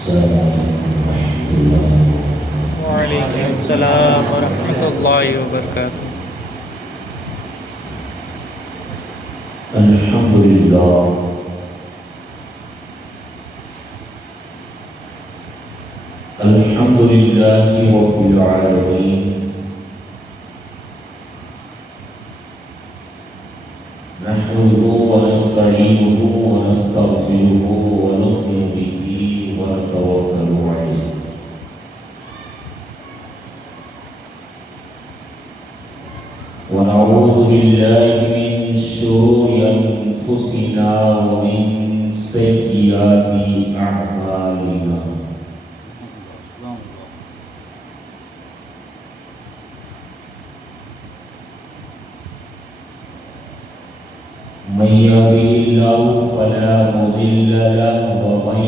السلام علیکم ورحمۃ اللہ۔ وعلیکم السلام ورحمۃ اللہ وبرکاتہ۔ الحمد للہ الحمد للہ رب العالمین، نحمده ونستعینه ونستغفره ونؤمن به ونتوکل علیہ، ونعوذ باللہ من شرور انفسنا ومن سیئات اعمالنا، من يهده الله فلا مضل له ومن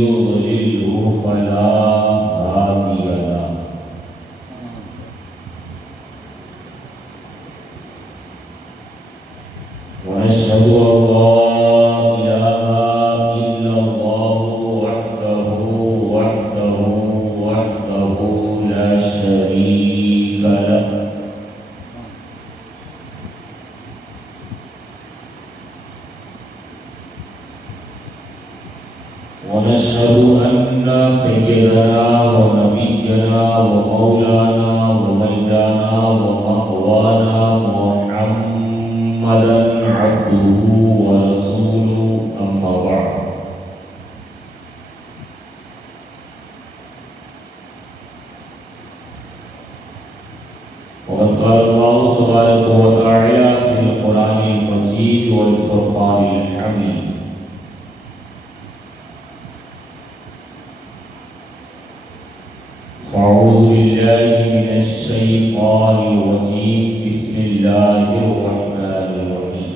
يضلله فلا هادي له، ونشهد أن لا إله إلا الله وحده لا شريك له، ونشهد أن سيدنا ونبينا ومولانا وملجانا ومأوانا محمدا عبده ورسوله، أما بعد، وقد قال الله تبارك وتعالى في القرآن المجيد والفرقان الحميد: أعوذ بالله من الشيطان الرجيم، بسم الله الرحمن الرحيم.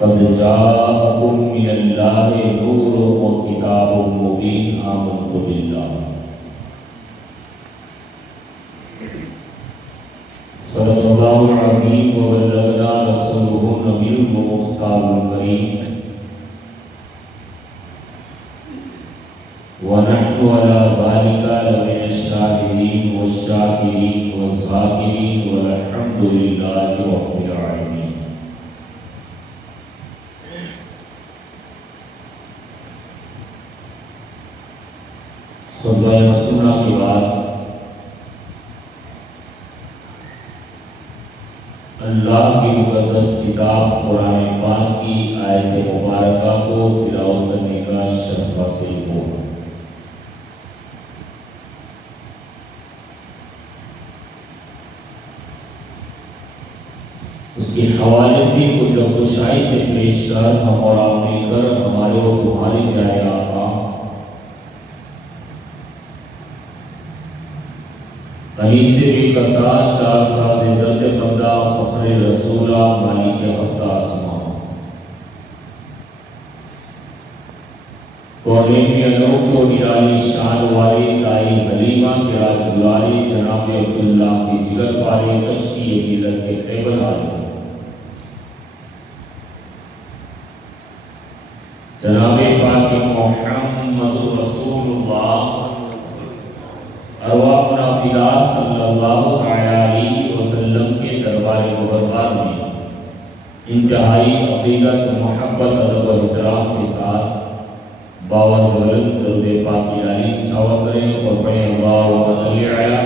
قد جاءكم من الله نور وكتاب مبين، آمنت بالله. صدق الله العظيم وبلغنا رسوله النبي المختار الكريم، ونحن على ذلك لمن الشاهدين والشاكرين والذاكرين، والحمد لله رب العالمين. خطبہ مسنہ کے بعد اللہ کی مقدس کتاب قرآن پاک کی آیت مبارکہ کو تلاوت کرنے کا شرف حاصل ہو۔ اس کے حوالے سے کچھ گشائی سے پیش کر ہم اور آپ مل کر ہمارے اور تمہارے پیارے آقا علی سے بھی کسات 4 سال سے درد بندہ فخر رسولہ مالک ہفتہ آسمان کونین میں انوکھی و نرالی شان والے دائی حلیمہ کے راج دلارے جناب عبداللہ کے جگر پارے کشتی عقیدت کے خیبر آلے جناب پاک محمد رسول اللہ ارواح نافلات صلی اللہ علیہ وسلم کے دربار مبارک میں انتہائی عقیدت، محبت، ادب و احترام کے ساتھ باوز ولد درود پاک الہی تلاوت کریں اور پڑھیں اللہم صلی علی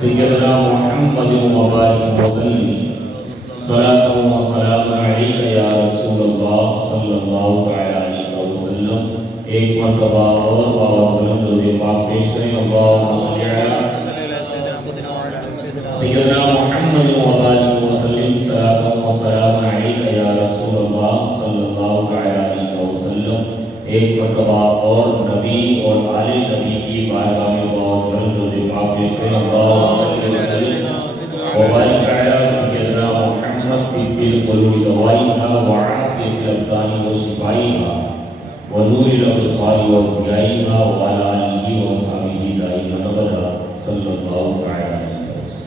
سیدنا محمد مبارک وسلم صلاۃ و سلام علیک یا رسول اللہ صلی اللہ علیہ وسلم۔ ایک مرتبہ اور باوز ولد درود پاک پیش کریں اللہم صلی علی سیدنا محمد مبارک وسلم صلاۃ و سلام علیک یا رسول اللہ صلی اللہ علیہ وسلم۔ ایک مرتبہ اور نبی اور آل نبی کی بارگاہ میں باوز ولد درود پاک پیش کریں اللہم صلی وبارک علی سیدنا محمد طب القلوب دوائها وعافیة الابدان وشفائها ونور الابصار وضیائها وعلى آلہ وصحبہ دائما ابدا صلی اللہ علیہ وسلم۔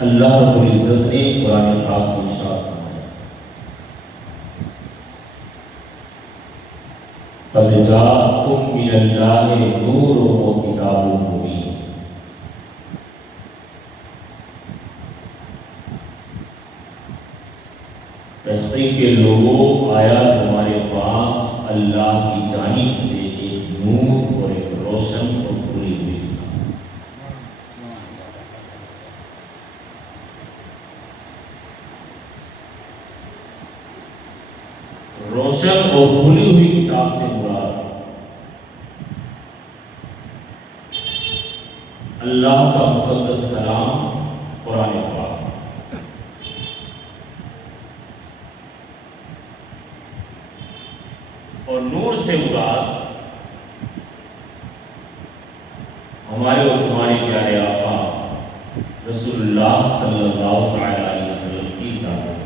اللہ رب العزت نے قرآن پاک میں ارشاد فرمایا قد جاءکم من اللہ نور و کتاب مبین، تحقیق کے لوگوں آیا تمہارے پاس اللہ کی جانب سے ایک نور اور ایک روشن اور کھلی ہوئی کتاب۔ روشن اور کھلی ہوئی کتاب سے مراد اللہ کا مقدس کلام قرآن پاک، اور نور سے مراد ہمارے اور تمہارے پیارے آقا رسول اللہ صلی اللہ تعالی علیہ وسلم کی ذات۔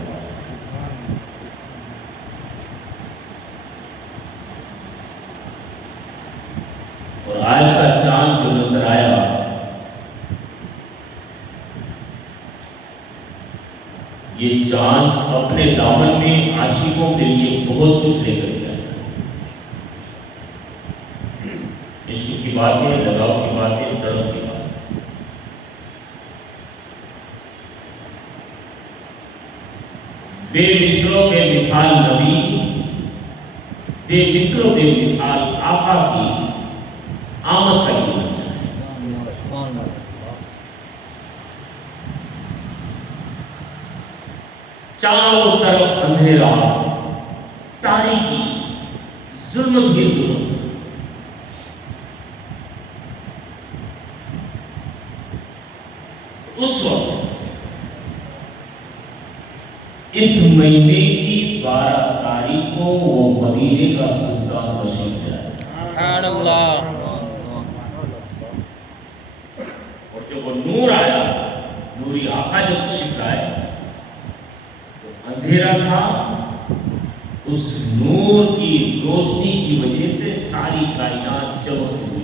اور آج کا چاند جو نظر آیا یہ چاند اپنے دامن میں عاشقوں کے لیے بہت کچھ لے کر گیا ہے۔ عشق کی باتیں، لگاؤ کی باتیں، طرف کی باتیں۔ بے مثلوں بے مثال نبی، بے مثلوں بے مثال آقا کی آمد کا یہ چاروں طرف اندھیرا، تاریکی، ظلمت ہی ظلمت۔ اس وقت اس مہینے کی 12 تاریخ کو وہ مدینے کا سلطان تشریف لائے۔ سبحان اللہ۔ اور جب وہ نور آیا، نوری آقا جو تشریف لائے، اندھیرا تھا، اس نور کی روشنی کی وجہ سے ساری کائنات چمکتی ہوئی۔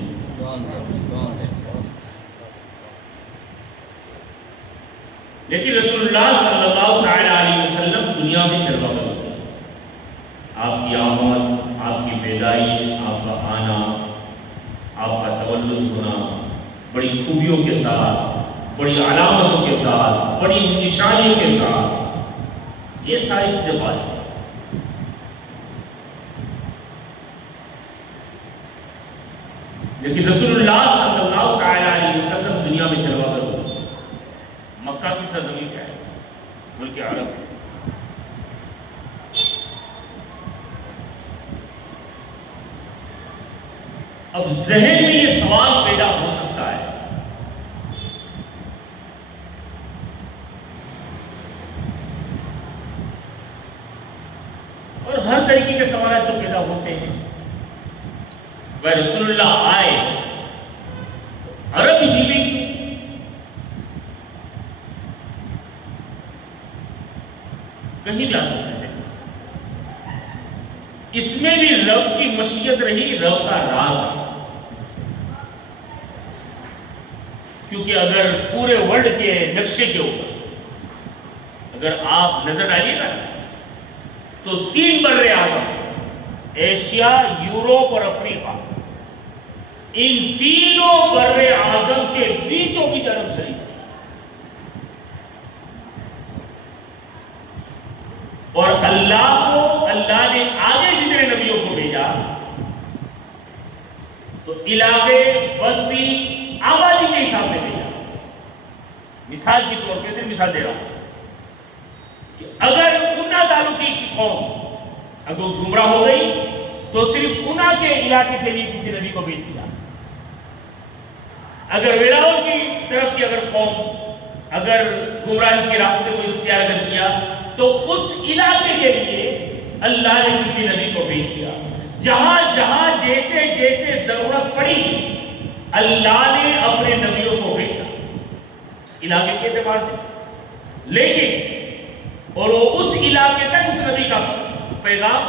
لیکن رسول اللہ صلی اللہ تعالی علیہ وسلم دنیا میں چلوا کر گئے۔ آپ کی آمد، آپ کی پیدائش، آپ کا آنا، آپ کا تولد ہونا بڑی خوبیوں کے ساتھ، بڑی علامتوں کے ساتھ، بڑی نشانیوں کے ساتھ، یہ ساری چیزیں بات ہے۔ لیکن رسول اللہ صلی اللہ تعالی علیہ وسلم دنیا میں چلوا کر گئے۔ مکہ کی سرزمین کیا ہے؟ ملک عرب ہے۔ اب ذہن میں یہ سوال پیدا ہو سکتا ہے اور ہر طریقے کے سوالات تو پیدا ہوتے ہیں۔ وہ رسول اللہ آئے عربی بیوی کہیں بھی آ سکتے ہیں، اس میں بھی رب کی مشیت رہی، رب کا راز ہے۔ کیونکہ اگر پورے ورلڈ کے نقشے کے اوپر اگر آپ نظر ڈالیے گا تو 3 بر اعظم، ایشیا، یوروپ اور افریقہ، ان تینوں بر اعظم کے بیچوں بیچ عرب شریف ہے۔ اور اللہ نے آگے جتنے نبیوں کو بھیجا تو علاقے، بستی، آبادی کے حساب سے بھیجا۔ مثال کے طور پہ صرف مثال دے رہا ہوں کہ اگر انا تعلقی کی قوم اگر گمراہ ہو گئی تو صرف انا کے علاقے کے لیے کسی نبی کو بھیج دیا۔ اگر ویراول کی طرف کی اگر قوم اگر گمراہی کے راستے کو اختیار کر کیا تو اس علاقے کے لیے اللہ نے کسی نبی کو بھیج دیا۔ جہاں جہاں جیسے جیسے ضرورت پڑی اللہ نے اپنے نبیوں کو بھیجا اس علاقے کے اعتبار سے۔ لیکن اور وہ اس علاقے تک اس نبی کا پیغام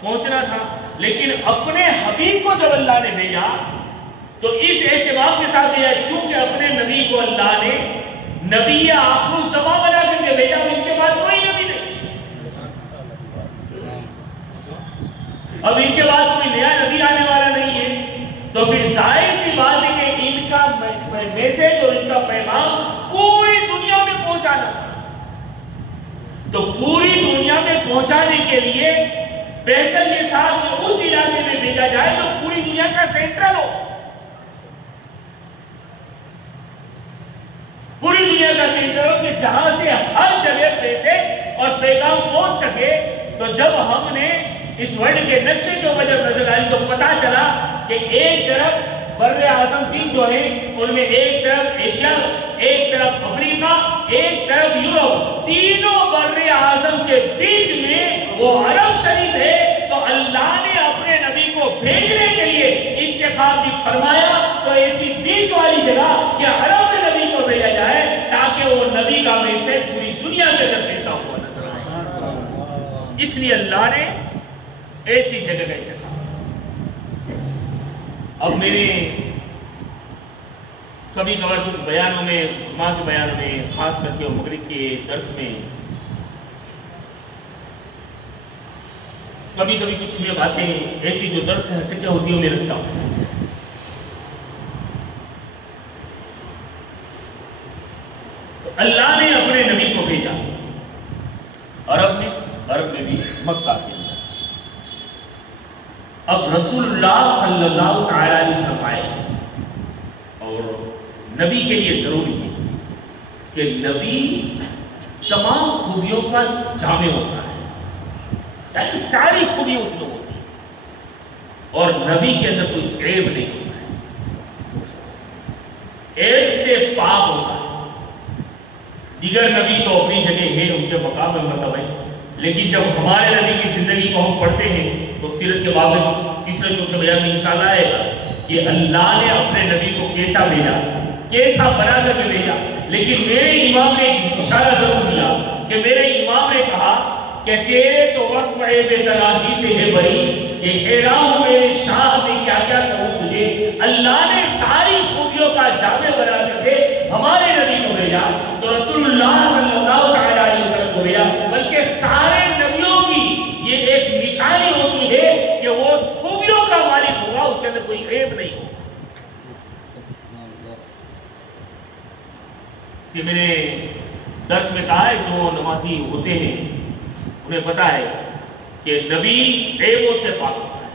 پہنچنا تھا، لیکن اپنے حبیب کو جب اللہ نے بھیجا تو اس اہتمام کے ساتھ بھیجا کیونکہ اپنے نبی کو اللہ نے نبی آخر الزمان بنا کر کے بھیجا، ان کے بعد کوئی نبی نہیں، اب ان کے بعد کوئی نیا نبی آنے والا نہیں ہے، تو پھر ظاہر سی بات ہے کہ ان کا میسج اور ان کا پیغام پوری دنیا میں پہنچانا تھا۔ تو پوری دنیا میں پہنچانے کے لیے بہتر یہ تھا کہ اس علاقے میں بھیجا جائے جو پوری دنیا کا سینٹرل ہو، پوری دنیا کا سینٹر ہو کہ جہاں سے ہر جگہ میسج اور پیغام پہنچ سکے۔ تو جب ہم نے اس ورلڈ کے نقشے کے اوپر جب نظر ڈالی تو پتا چلا کہ ایک طرف بر اعظم تین جو ہیں ان میں ایک طرف ایشیا، ایک طرف افریقہ، ایک طرف یورپ، تینوں بر اعظم کے بیچ میں وہ عرب شریف ہے۔ تو اللہ نے اپنے نبی کو بھیجنے کے لیے انتخاب بھی فرمایا، تو ایسی بیچ والی جگہ کہ عرب کے نبی کو بھیجا جائے تاکہ وہ نبی کا میسج پوری دنیا کے اندر پھیلتا ہوا نظر آئے، اس لیے اللہ نے ایسی جگہ کا انتخاب۔ اب میرے کبھی کبھار کچھ بیانوں میں، جمعہ کے بیانوں میں، خاص کر کے مغرب کے درس میں کبھی کبھی کچھ یہ باتیں ایسی جو درس سے ہٹ کے ہوتی ہیں میں رکھتا ہوں۔ تو اللہ نے اپنے نبی کو بھیجا عرب میں بھی، مکہ کے اندر۔ اب رسول اللہ صلی اللہ تعالی علیہ وسلم آئے، اور نبی کے لیے ضروری ہے کہ نبی تمام خوبیوں کا جامع ہوتا ہے، یعنی ساری خوبی اس میں ہوتی ہے، اور نبی کے اندر کوئی عیب نہیں ہوتا ہے، عیب سے پاک ہوتا ہے۔ دیگر نبی تو اپنی جگہ ہے، ان کے مقام میں مرتبہ ہے، لیکن جب ہمارے نبی کی زندگی کو ہم پڑھتے ہیں تو سیرت کے باب میں تیسرے چوتھے بیان میں انشاءاللہ آئے گا کہ اللہ نے اپنے نبی کو کیسا بھیجا، کیسا بنا کر کے بھیجا۔ لیکن میرے امام نے ایک اشارہ ضرور دیا کہ میرے امام نے کہا کہ تیرے تو وصف عیب تناہی سے ہے بری، کہ حیران ہوں میرے شاہ میں کیا کیا کہوں تجھے۔ اللہ نے ساری خوبیوں کا جامع بنا کر کے ہمارے نبی کو بھیجا، تو رسول اللہ صلی اللہ تعالی علیہ وسلم کو بھیجا، بلکہ سارے نبیوں کی یہ ایک نشانی ہوتی ہے کہ وہ خوبیوں کا مالک ہوگا، اس کے اندر کوئی عیب نہیں ہوگا۔ اس لیے میں نے درس میں کہا ہے جو نمازی ہوتے ہیں انہیں پتا ہے کہ نبی عیبوں سے پاک ہوتا ہے۔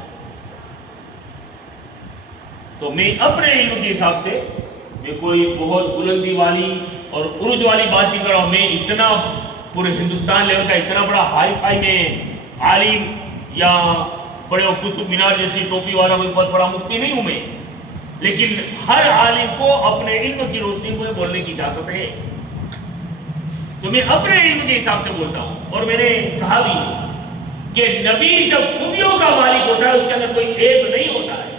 تو میں اپنے علم کے حساب سے میں کوئی بہت بلندی والی اور عروج والی بات نہیں کر رہا ہوں، میں اتنا پورے ہندوستان لیول کا اتنا بڑا ہائی فائی میں عالم یا بڑے قطب مینار جیسی ٹوپی والا کوئی بہت بڑا مفتی نہیں ہوں میں، لیکن ہر عالم کو اپنے علم کی روشنی میں بولنے کی اجازت ہے۔ تو میں اپنے علم کے حساب سے بولتا ہوں، اور میں نے کہا بھی کہ نبی جب خوبیوں کا مالک ہوتا ہے اس کے اندر کوئی عیب نہیں ہوتا ہے،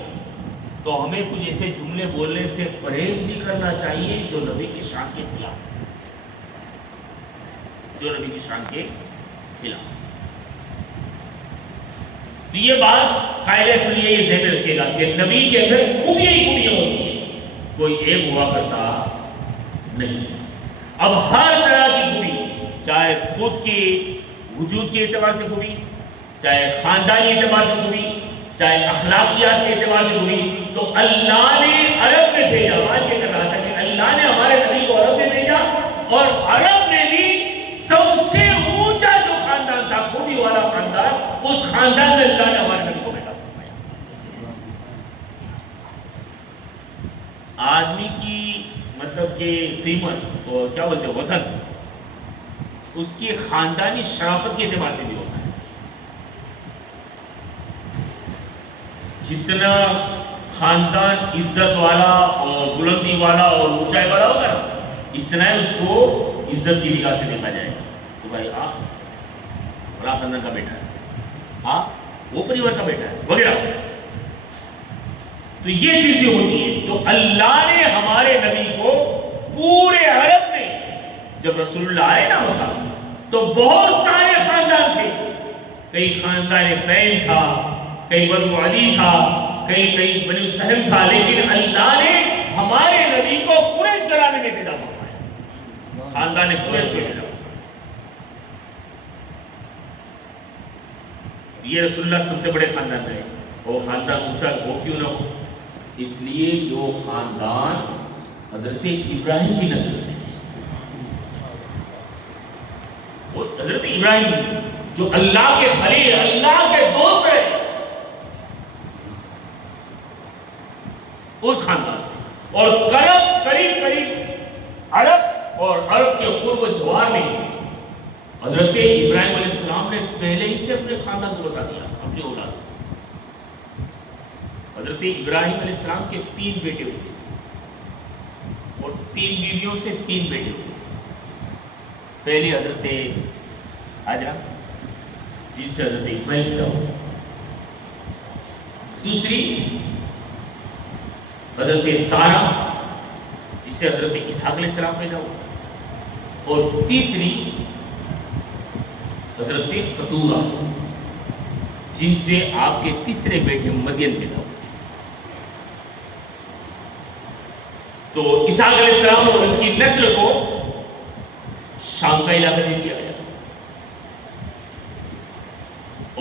تو ہمیں کچھ ایسے جملے بولنے سے پرہیز بھی کرنا چاہیے جو نبی کی شان کے خلاف، جو نبی کی شان کے خلاف۔ تو یہ بات قاعدہ کلیہ یہ ذہن میں رکھیے گا کہ نبی کے اندر خوبیاں ہی خوبیاں ہوتی ہیں، کوئی عیب ہوا کرتا نہیں۔ اب ہر طرح کی خوبی، چاہے خود کی وجود کے اعتبار سے خوبی، چاہے خاندانی اعتبار سے خوبی، چاہے اخلاقیات کے اعتبار سے خوبی، تو اللہ نے عرب میں بھیجا۔ بات یہ کر رہا تھا کہ اللہ نے ہمارے نبی کو عرب میں بھیجا، اور عرب میں بھی سب سے اونچا جو خاندان تھا، خوبی والا خاندان، اس خاندان میں اللہ نے ہمارے نبی کو پیدا فرمایا۔ آدمی کی مطلب کہ قیمت اور کیا بولتے ہیں وزن، اس کی خاندانی شرافت کے اعتبار سے بھی ہوتا ہے۔ جتنا خاندان عزت والا اور بلندی والا اور اونچائی والا ہوگا نا، اتنا ہی اس کو عزت کی نگاہ سے دیکھا جائے گا کہ بھائی آپ بڑا خاندان کا بیٹا ہے، آپ وہ پریوار کا بیٹا ہے وغیرہ۔ تو یہ چیز بھی ہوتی ہے۔ تو اللہ نے ہمارے نبی کو پورے عرب میں، جب رسول اللہ آئے نا مکہ، تو بہت سارے خاندان تھے، کئی خاندان تیم تھا، کئی بنو عدی تھا، کئی بنو سہم تھا، لیکن اللہ نے ہمارے نبی کو قریش گھرانے میں پیدا فرمایا۔ خاندان قریش میں پیدا ہوا. یہ رسول اللہ سب سے بڑے خاندان رہے. وہ خاندان اونچا ہو کیوں نہ ہو؟ اس لیے جو خاندان حضرت ابراہیم کی نسل سے ہے. وہ حضرت ابراہیم جو اللہ کے خلیل، اللہ کے دوست ہے، اس خاندان سے. اور قریب عرب اور عرب کے قرب و جوار میں حضرت ابراہیم علیہ السلام نے پہلے ہی سے اپنے خاندان کو بسا دیا، اپنی اولاد. حضرت ابراہیم علیہ السلام کے 3 بیٹے ہوئے اور 3 بیویوں سے 3 بیٹے ہوئے. پہلی حضرت حاجرہ جن سے حضرت اسماعیل پیدا ہوا. دوسری حضرت سارہ جس سے حضرت اسحاق علیہ السلام پیدا ہوا. اور تیسری حضرت قطورہ جن سے آپ کے تیسرے بیٹے مدین پیدا ہوئے. تو اسحاق علیہ السلام اور ان کی نسل کو شام کا علاقہ دے دیا گیا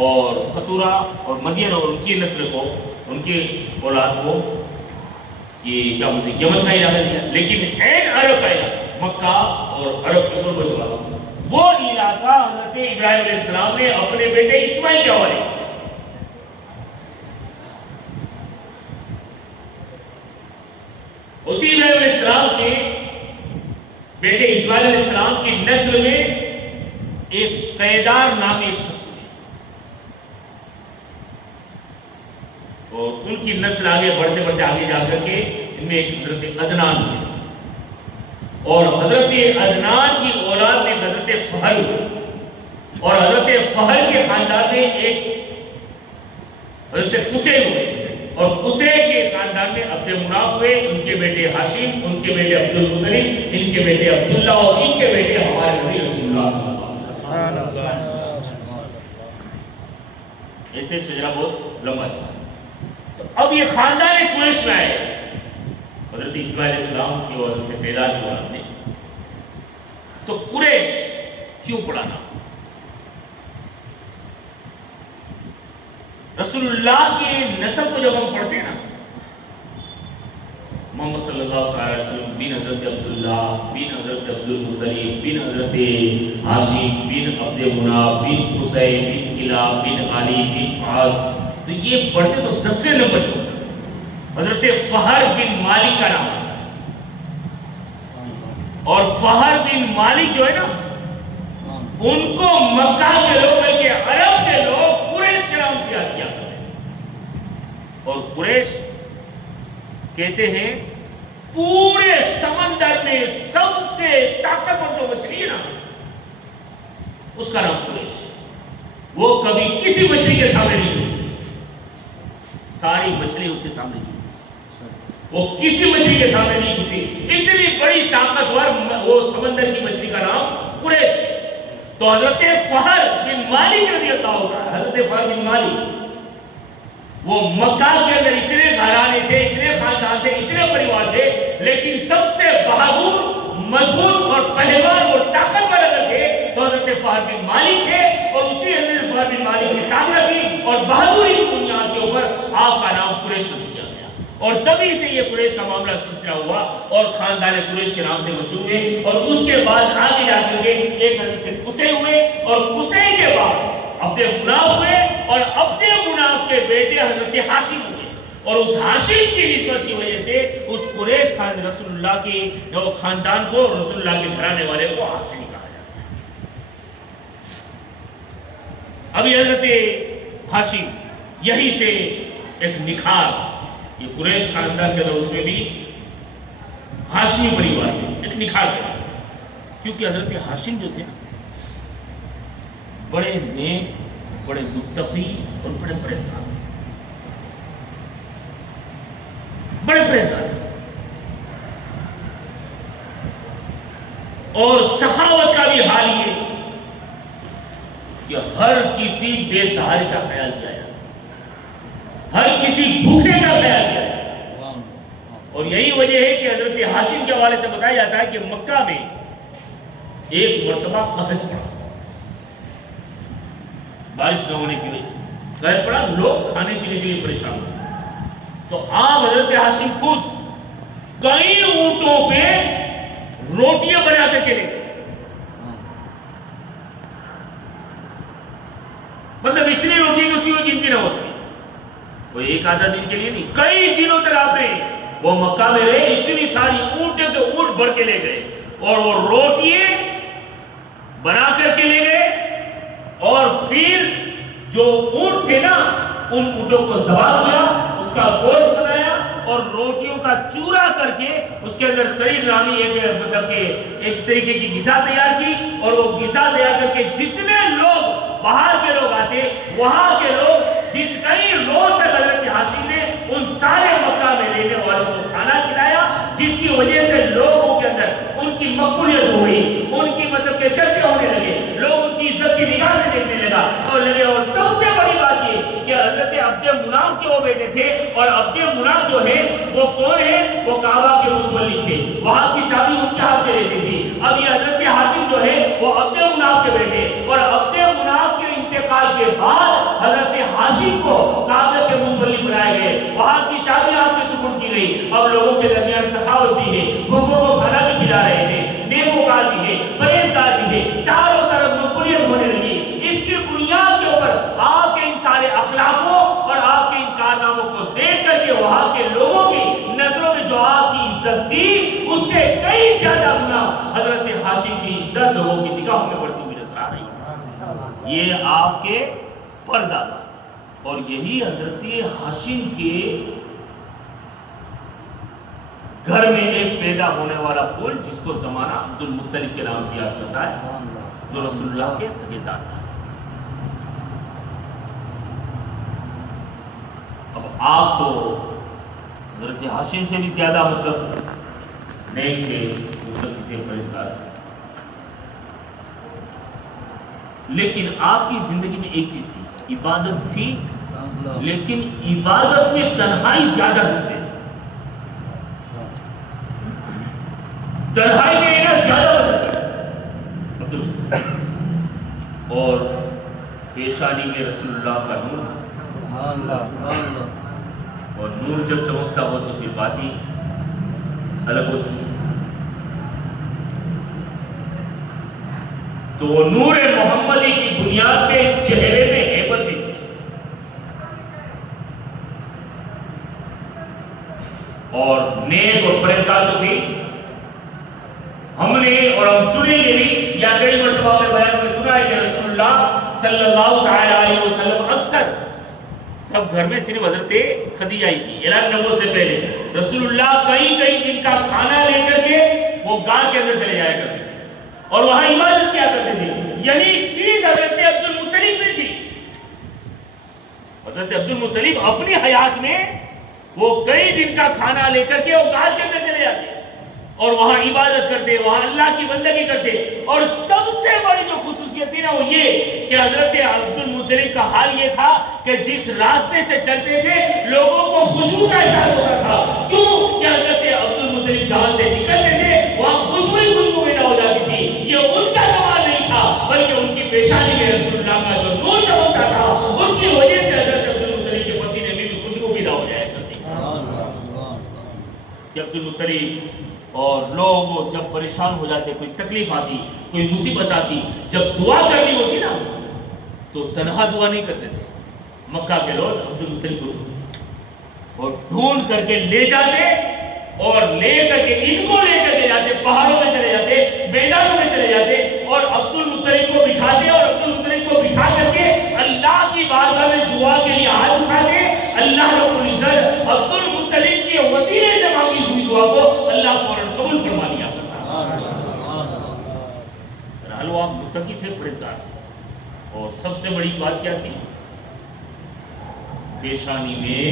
اور قطورہ اور مدین اور ان کی نسل کو، ان کے اولاد کو یہ کیا بولتے ہیں یمن کا علاقہ دیا. لیکن عین عرب کا علاقہ مکہ اور عرب کے قرب و جوار وہ علاقہ حضرت ابراہیم علیہ السلام نے اپنے بیٹے اسماعیل کے حوالے کیا. اسی ابراہیم علیہ السلام کے بیٹے اسماعیل علیہ السلام کی نسل میں ایک قیدار نامی ایک شخص ہوئے اور ان کی نسل آگے بڑھتے بڑھتے آگے جا کر کے ان میں ایک حضرت عدنان ہوئے اور حضرت عدنان کی اولاد میں حضرت فہر ہوئے اور حضرت فہر کے خاندان میں ایک حضرت قصے ہوئے اور قصے کے خاندان میں عبد مناف ہوئے. ان کے بیٹے ہاشم، ان کے بیٹے عبد المطلب، ان کے بیٹے عبداللہ اور ان کے بیٹے ہمارے نبی رسول اللہ صلی اللہ علیہ وسلم. ایسے شجرہ بہت لمبا ہے. تو اب یہ خاندان قریش میں آئے حضرت اسماعیل علیہ السلام کی اور حضرت قیدار کی اولاد نے. تو قریش کیوں پڑھانا؟ رسول اللہ کے نسب کو جب ہم پڑھتے ہیں نا، محمد صلی اللہ علیہ وسلم بن حضرت عبداللہ بن حضرت عبد المطلب بن حضرت ہاشم بن عبد مناف بن قصی بن کلاب بن غالب بن فہد، تو یہ پڑھتے تو 10ویں نمبر پر حضرت فہر بن مالک کا نام ہے. اور فہر بن مالک جو ہے نا، ان کو مکہ کے لوگ بلکہ عرب کے لوگ قریش کے نام سے یاد کیا کرتے ہیں. اور قریش کہتے ہیں پورے سمندر میں سب سے طاقتور جو مچھلی ہے نا، اس کا نام قریش ہے. وہ کبھی کسی مچھلی کے سامنے نہیں جھکتی، ساری مچھلی اس کے سامنے جھکتی، وہ کسی مچھلی کے سامنے نہیں جھکتی. اتنی بڑی طاقتور وہ سمندر کی مچھلی کا نام قریش ہے. تو حضرت فہر بن مالک رضی اللہ عنہ، حضرت فہر بن مالک وہ مکہ کے اندر اتنے گھرانے تھے، اتنے خاندان تھے، اتنے پریوار تھے، لیکن سب سے بہادر، مضبوط اور پہلوان اور طاقتور اگر تھے تو حضرت فہر بن مالک تھے. اور اسی حضرت فہر بن مالک کی طاقت کی اور بہادری کی بنیاد کے اوپر آپ کا نام قریش رکھ دیا گیا. اور تبھی سے یہ قریش کا معاملہ سلسلہ ہوا اور خاندان قریش کے نام سے مشہور ہوئے. اور اس کے بعد آگے جا کر کے ایک حضرت قصے ہوئے اور قصے کے بعد عبد مناف ہوئے اور عبد مناف کے بیٹے حضرت ہاشم ہوئے. اور اس ہاشم کی نسبت کی وجہ سے اس قریش خان رسول اللہ کی جو خاندان کو، رسول اللہ کے گھرانے والے کو ہاشمی کہا جاتا ہے. ابھی حضرت ہاشم یہی سے ایک نکھار، یہ قریش خاندان کے اندر اس میں بھی ہاشمی پریوار ہے، ایک نکھار ہے. کیونکہ حضرت ہاشم جو تھے بڑے نیک، بڑے متقی اور بڑے پرہیزگار تھے، بڑے پرہیزگار تھے. اور سخاوت کا بھی حال یہ کہ ہر کسی بے سہارے کا خیال کیا جاتا، ہر کسی بھوکے کا خیال کیا جاتا. اور یہی وجہ ہے کہ حضرت ہاشم کے حوالے سے بتایا جاتا ہے کہ مکہ میں ایک مرتبہ قحط پڑا، بارش نہ ہونے کی وجہ سے قحط پڑا، لوگ کھانے پینے کے لیے پریشان ہوئے، تو آپ حضرت ہاشم خود کئی اونٹوں پہ روٹیاں بنا کر کے لے گئے، مطلب اتنی روٹی کہ اس کی کوئی گنتی نہ ہو سکے، وہ ایک آدھا دن کے لیے نہیں، کئی دنوں تک آپ نے وہ مکہ میں رہے، اتنی ساری اونٹیں تو اونٹ بھر کے لے گئے، اور وہ روٹیاں بنا کر کے لے گئے، اور پھر جو اونٹ تھے نا ان اونٹوں کو ذبح کیا، اس کا گوشت بنایا اور روٹیوں کا چورا کر کے اس کے اندر سریر نامی مطلب کہ ایک طریقے کی غذا تیار کی، اور وہ غذا تیار کر کے جتنے لوگ باہر کے لوگ آتے، وہاں کے لوگ کئی روز تک حضرت ہاشم نے ان سارے مکہ میں رہنے والوں کو کھانا کھلایا، جس کی وجہ سے لوگوں کے اندر ان کی مقبولیت ہوئی، ان کی مطلب کہ چرچے ہونے لگے، لوگ ان کی عزت کی نگاہ سے دیکھنے لگا اور لگے۔ اور سب سے بڑی بات یہ کہ حضرت عبد مناف کے وہ بیٹے تھے، اور عبد مناف جو ہے وہ کون ہے؟ وہ کعبہ کے متولی تھے، وہاں کی چابی ان کے ہاتھ میں رہتی تھی۔ اب یہ حضرت ہاشم جو ہے وہ عبد مناف کے بیٹے، اور عبد مناف کے انتقال کے بعد حضرت ہاشم کو کعبہ کے متولی بنائے گئے، وہاں کی چابی آپ کے سپرد کی گئی۔ اب لوگوں کے درمیان سخاوت بھی ہے، بھوکوں کو کھانا بھی کھلا رہے ہیں، نیکوکار بھی ہے، پرہیزگار بھی ہے، چاروں طرف مقبولیت ہونے لگی۔ اس کی بنیاد کے اوپر آپ کے ان سارے اخلاقوں اور آپ کے ان کارناموں کو دیکھ کر کے وہاں کے لوگوں کی نظروں میں جو آپ کی عزت تھی اس سے کئی زیادہ گنا حضرت ہاشم کی عزت لوگوں کی نگاہوں میں بڑھتی ہوئی نظر آ رہی ہے۔ یہ آپ کے پردادا، اور یہی حضرت ہاشم کے گھر میں ایک پیدا ہونے والا پھول جس کو زمانہ عبد المطلب کے نام سے یاد کرتا ہے، جو رسول اللہ کے سگے دادا۔ اب آپ تو حضرت ہاشم سے بھی زیادہ مطلب نیک تھے، مطلب تھے، پرہیزگار تھے، لیکن آپ کی زندگی میں ایک چیز تھی، عبادت تھی، لیکن عبادت میں تنہائی زیادہ ڈھونڈتے، تنہائی میں اینا زیادہ پسند ہے، اور پیشانی میں رسول اللہ کا نور تھا، اور نور جب چمکتا ہو تو پھر بات ہی الگ ہوتی ہے۔ تو وہ نور محمدی کی بنیاد پہ چہرے میں ہیبت بھی تھی، اور نیک اور پرہیزگار تو تھی۔ ہم نے اور ہم سنیں گے بھی، یا کئی مرتبہ میں بیان میں سنا ہے کہ رسول اللہ صلی اللہ علیہ وسلم اکثر اب گھر میں صرف حضرت خدیجہ ہی تھی، اعلان نبوت سے پہلے رسول اللہ کئی دن کا کھانا لے کر کے وہ غار کے اندر چلے جایا کرتے تھے اور وہاں عبادت کیا کرتے تھے۔ یہی چیز حضرت عبد المطلب میں تھی۔ حضرت عبد المطلب اپنی حیات میں وہ کئی دن کا کھانا لے کر کے وہ غار کے اندر چلے جاتے اور وہاں عبادت کرتے، وہاں اللہ کی بندگی کرتے، اور سب سے بڑی جو خصوصیت تھی نا وہ یہ کہ حضرت عبد المطلب کا حال یہ تھا کہ جس راستے سے چلتے تھے لوگوں کو خوشبو کا احساس ہوتا تھا۔ کیوں کہ حضرت عبد المطلب جہاں سے نکلتے تھے وہاں خوشبو ہی خوشبو پیدا ہو جاتی تھی۔ یہ ان کا کمال نہیں تھا بلکہ ان کی پیشانی میں رسول اللہ کا جو نور چمکتا تھا اس کی وجہ سے حضرت عبد المطلب کے پسینے میں بھی خوشبو پیدا ہو جایا کرتی تھی۔ عبد المطلب اور لوگ جب پریشان ہو جاتے، کوئی تکلیف آتی، کوئی مصیبت آتی، جب دعا کرنی ہوتی نا تو تنہا دعا نہیں کرتے تھے۔ مکہ کے لوگ عبد المطلب کو ڈھونڈتے اور ڈھونڈ کر کے لے جاتے، اور لے کر کے ان کو لے کر کے جاتے، پہاڑوں میں چلے جاتے، میدانوں میں چلے جاتے، اور عبد المطلب کو بٹھاتے، اور عبد المطلب کو بٹھا کر کے اللہ کی بارگاہ میں دعا کے لیے ہاتھ اٹھاتے۔ اللہ رب العزت عبد المطلب کے وسیلے سے مانگی ہوئی دعا کو اللہ فوراً قبول فرما لیا کرتا۔ رہلو آپ متقی تھے، پرہیزگار تھے، اور سب سے بڑی بات کیا تھی؟ پیشانی میں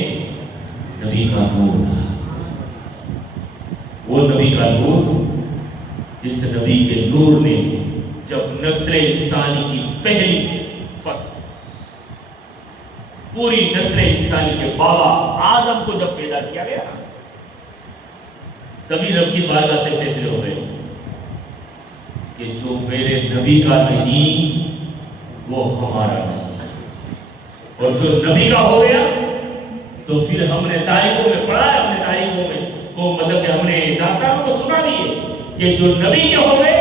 نبی کا نور تھا۔ وہ نبی کا نور جس نبی کے نور نے جب نسل انسانی کی پہلی فصل، پوری نسل انسانی کے بابا آدم کو جب پیدا کیا گیا تبھی رب کی بارگاہ سے فیصلے ہو گئے کہ جو میرے نبی کا نہیں وہ ہمارا نہیں، اور جو نبی کا ہو گیا تو پھر ہم نے تاریخوں میں پڑھا ہے، اپنے تاریخوں میں کو مطلب کہ ہم نے داستانوں کو سنا بھی ہے کہ جو نبی کے ہو گئے،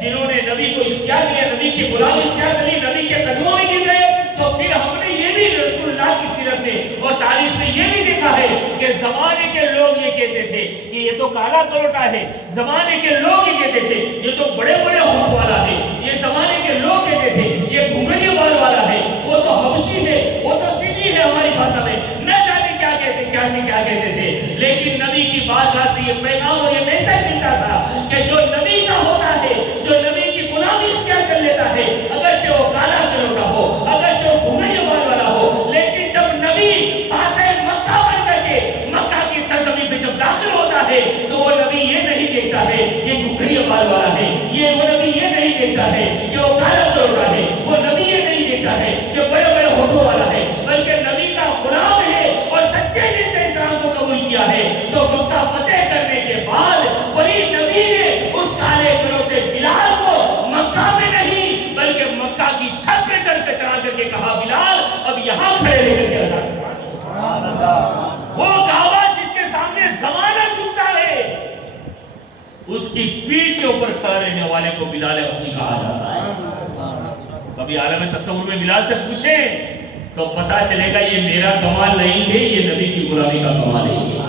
جنہوں نے نبی کو اختیار کیا، نبی کی غلامی اختیار لی، نبی کے قدموں میں گر گئے، تو پھر ہم نے یہ بھی رسول اللہ کی سیرت میں اور تاریخ میں یہ بھی دیکھا ہے کہ زمانے کے لوگ یہ کہتے تھے کہ یہ تو کالا کروٹا ہے، زمانے کے لوگ یہ کہتے تھے یہ تو بڑے بڑے ہونٹ والا ہے، یہ زمانے کے لوگ کہتے تھے یہ گھنگھری بال والا ہے، وہ تو حبشی ہے، وہ تو سیدھی ہے ہماری بھاشا میں، نہ جانے کیا کہتے کیا کہتے تھے، لیکن نبی کی بات سے یہ پیغام اور یہ میسج ملتا تھا کہ جو نبی کا ہوتا ہے، جو نبی کی غلامی اختیار کر لیتا ہے، اگرچہ وہ کالا کروٹا ہو، اگرچہ وہ گھنگری بال والا ہو، لیکن جب نبی فاتح مکہ بن کر کے مکہ کی سرزمین پہ جب داخل ہوتا ہے تو وہ نبی یہ نہیں دیکھتا ہے یہ گھنگری بال والا ہے، وہ نبی یہ نہیں دیکھتا ہے کہ وہ کالا کروٹا ہے، وہ نبی یہ نہیں دیکھتا ہے کہ بڑے بڑے ہونٹوں والا ہے، بلکہ نبی کا غلام ہے اور سچے دل سے اسلام کو قبول کیا ہے۔ تو مکہ فتح کرنے کے بعد وہی نبی نے اس کالے کروٹے بلال کو مکہ میں نہیں بلکہ مکہ کی چھت پہ چڑھا کر کے کہا، بلال اب یہاں کھڑے لے کر کے اذان دو۔ وہ کعبہ جس کے سامنے زمانہ جھکتا ہے اس کی پیٹھ کے اوپر کھڑا رہنے والے کو بلال حبشی کہا جاتا ہے۔ کبھی عالم تصور میں بلال سے پوچھیں تو پتا چلے گا یہ میرا کمال نہیں ہے، یہ نبی کی غلامی کا کمال ہے۔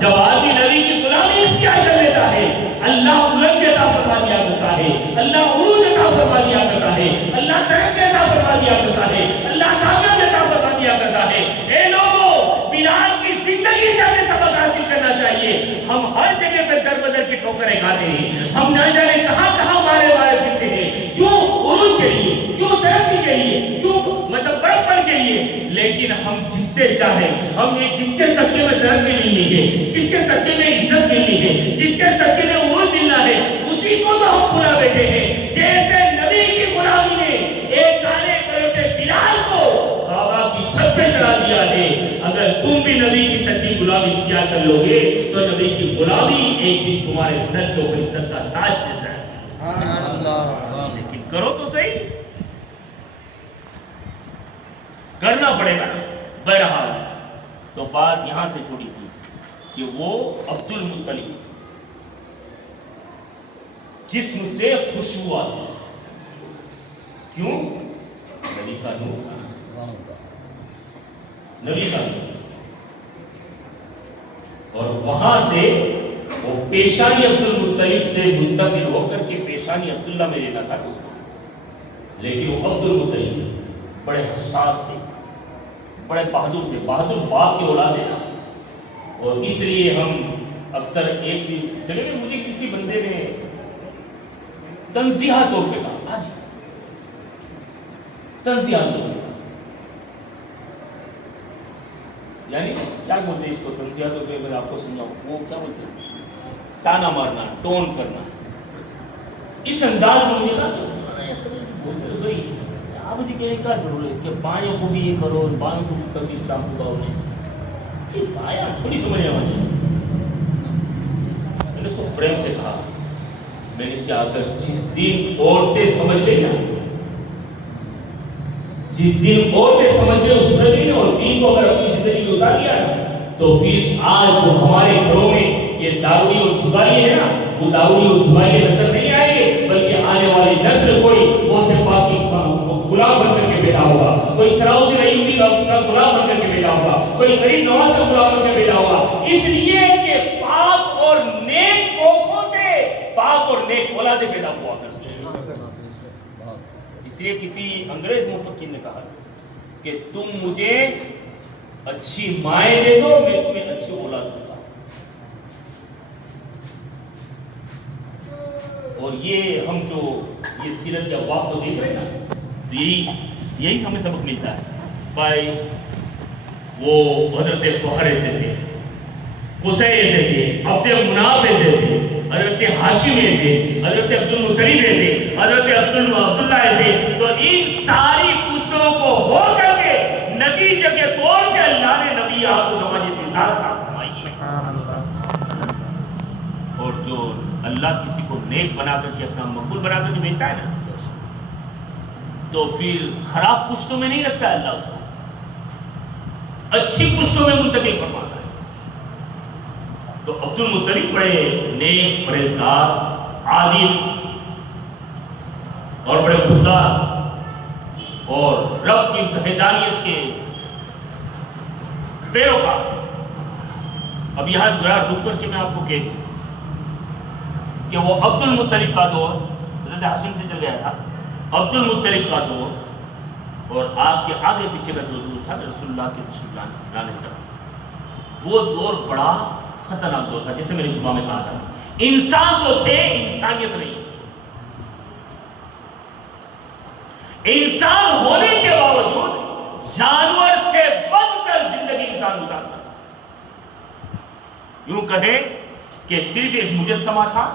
جب آدمی نبی کی غلامی اختیار کر لیتا ہے، اللہ بلند عطا فرما دیا کرتا ہے، اللہ عروج عطا فرما دیا کرتا ہے، اللہ ترقی عطا فرما دیا کرتا ہے، اللہ کامیابی عطا فرما دیا کرتا ہے۔ اے لوگوں، بلال کی زندگی سے ہمیں سبق حاصل کرنا چاہیے۔ ہم ہر جگہ پہ در بدر کی ٹھوکریں کھاتے ہیں، ہم نہ جانے کہاں کہاں مارے پھرتے ہیں، کیوں؟ عروج کے لیے، کیوں؟ ترقی کے لیے، کیوں؟ مطلب بڑپن کے لیے۔ لیکن ہم جس سے چاہیں، ہم نے جس کے صدقے میں ترقی ملنی ہے، جس کے صدقے میں عزت ملنی ہے، جس کے صدقے میں عروج ملنا ہے، اسی کو تو ہم بلا بیٹھے ہیں۔ جیسے نبی کی غلامی نے ایک کالے کروٹے بلال کو کعبہ کی چھت پہ چڑھا دیا ہے، اگر تم بھی نبی کی سچی غلامی اختیار کر لو گے تو نبی کی غلامی ایک دن تمہارے سر کے اوپر عزت کا تاج چڑھ جائے گا۔ لیکن کرو تو صحیح، کرنا پڑے گا۔ بہرحال تو بات یہاں سے چھوڑی تھی کہ وہ عبد المطلب جسم سے خوشبو آتی، کیوں؟ نبی کا نور تھا، نبی کا نور، اور وہاں سے وہ پیشانی عبد المطلب سے منتقل ہو کر کے پیشانی عبداللہ میں لینا تھا اس کو، لیکن وہ عبد المطلب بڑے حساس تھے، بڑے بہادر تھے، بہادر باپ کی اولاد ہے نا، اور اس لیے ہم اکثر ایک جگہ میں مجھے کسی بندے نے تنزیہ طور پہ کہا، آج تنزیہ طور پہ، یعنی کیا بولتے ہیں اس کو تنزیہ طور پہ؟ میں آپ کو سمجھاؤں، وہ کیا بولتے ہیں؟ تانا مارنا، ٹون کرنا، اس انداز میں مجھے کہا کہ آپ کیا ضرور ہے کہ بائیں کو بھی یہ کرو، بائیں کو بھی تب اسلام کو باؤ نہیں، یہ بائیں تھوڑی سمجھنے والی ہے۔ میں نے اس کو پریم سے کہا، میں نے کیا اگر جس دن عورتیں سمجھ گئی نا، جس دن عورتیں سمجھ گئی اس نبی اور دین کو اگر اپنی زندگی میں اتار لیا نا، تو پھر آج جو ہمارے گھروں میں یہ داروی اور جھگائی ہے نا، وہ داروی اور جھگائی نظر نہیں آئیں گے، بلکہ آنے والی نسل کوئی غوث پاک کی غلام بن کر کے پیدا ہوگا، کوئی صلاح الدین کا غلام بن کر کے پیدا ہوگا، کوئی غریب نواز کا غلام بن کر پیدا ہوگا، اس لیے کہ پاک اور نیک کوکھوں سے پاک اور نیک اولادیں پیدا ہوا کرتے ہیں۔ اس لیے کسی انگریز مفکر نے کہا کہ تم مجھے اچھی مائیں دے دو، میں تمہیں اچھی اولاد دوں گا۔ اور یہ ہم جو یہ سیرت کے ابواب کو دیکھ رہے ہیں نا، یہی ہمیں سبق ملتا ہے۔ بھائی وہ حضرت فہر سے تھے، قصی سے تھے، عبد مناف سے تھے، حضرت ہاشم سے، حضرت عبد المطلب سے، حضرت عبداللہ سے، تو ان ساری پشتوں کو ہو کر کے نتیجے کے طور پہ اللہ نے نبی آپ کو سمجھے سے ذات کا فرمائی ہے۔ اور جو اللہ کسی کو نیک بنا کر کے اپنا مقبول بنا کر کے بھیجتا ہے نا، تو پھر خراب پشتوں میں نہیں رکھتا ہے اللہ اس کو، اچھی پشتوں میں منتقل فرماتا ہے۔ تو عبد المطلب بڑے نیک، پرہیزگار، عادل اور بڑے خوددار اور رب کی وحدانیت کے پیروکار۔ اب یہاں ذرا رک کر کے میں آپ کو کہہ دوں کہ وہ عبد المطلب کا دور حضرت ہاشم سے چل گیا تھا، عبد المطلب کا دور اور آپ کے آگے پیچھے کا جو دور تھا رسول اللہ کے تشریف لانے تک، وہ دور بڑا خطرناک دور تھا۔ جیسے میں نے جمعہ میں کہا تھا، انسان تو تھے، انسانیت نہیں تھی۔ انسان ہونے کے باوجود جانور سے بدتر زندگی انسان گزارتا تھا۔ یوں کہیں کہ صرف ایک مجسمہ تھا،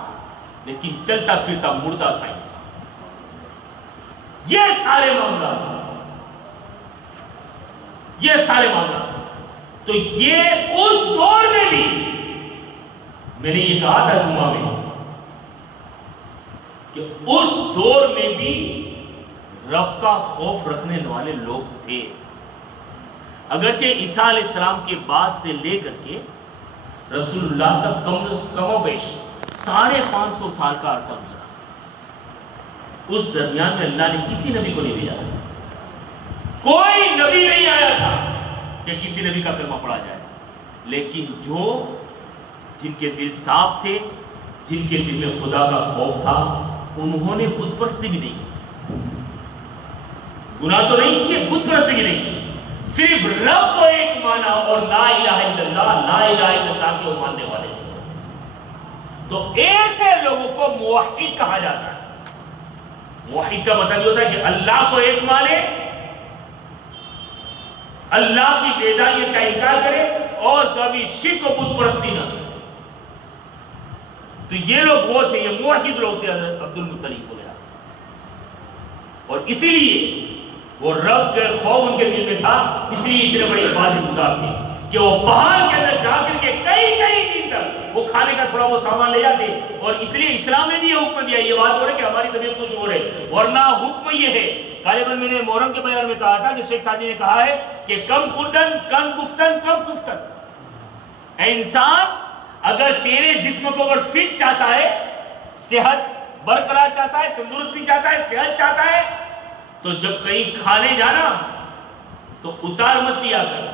لیکن چلتا پھرتا مردہ تھا انسان۔ یہ سارے معاملات تو یہ اس دور میں بھی، میں نے یہ کہا تھا جمعہ میں کہ اس دور میں بھی رب کا خوف رکھنے والے لوگ تھے۔ اگرچہ عیسیٰ علیہ السلام کے بعد سے لے کر کے رسول اللہ تک کم و بیش 550 سال کا عرصہ گزرا، اس درمیان میں اللہ نے کسی نبی کو نہیں بھیجا تھا، کوئی نبی نہیں آیا تھا کہ کسی نبی کا کلمہ پڑھا جائے، لیکن جن کے دل صاف تھے، جن کے دل میں خدا کا خوف تھا، انہوں نے بت پرستی بھی نہیں کی، گناہ تو نہیں کیے، بت پرستی بھی نہیں کی، صرف رب کو ایک مانا اور لا الہ الا اللہ، لا الہ الا اللہ کے ماننے والے تھے۔ تو ایسے لوگوں کو موحد کہا جاتا ہے۔ موحد کا مطلب یہ ہوتا ہے کہ اللہ کو ایک مانے، اللہ کی وحدانیت کا انکار کرے اور کبھی شرک و بت پرستی نہ کرے۔ تو یہ لوگ وہ تھے، یہ موحد لوگ تھے، حضرت عبد المطلب وغیرہ، اور اسی لیے وہ رب کے خوف ان کے دل میں تھا، اس لیے اتنے بڑے عبادت گزار تھے کہ وہ پہاڑ کے اندر جا کر کے کئی دن تک وہ کھانے کا تھوڑا وہ سامان لے جاتے، اور اس لیے اسلام نے بھی یہ حکم دیا، یہ بات ہو رہا ہے کہ ہماری طبیعت کچھ ہو رہے، ورنہ حکم یہ ہے۔ غالباً میں نے محرم کے بیان میں کہا تھا کہ شیخ سعدی نے کہا ہے کہ کم خوردن کم گفتن کم خفتن، اے انسان اگر تیرے جسم کو اگر فٹ چاہتا ہے، صحت برقرار چاہتا ہے، تندرستی چاہتا ہے، صحت چاہتا ہے، تو جب کہیں کھانے جانا تو اتار مت لیا کر،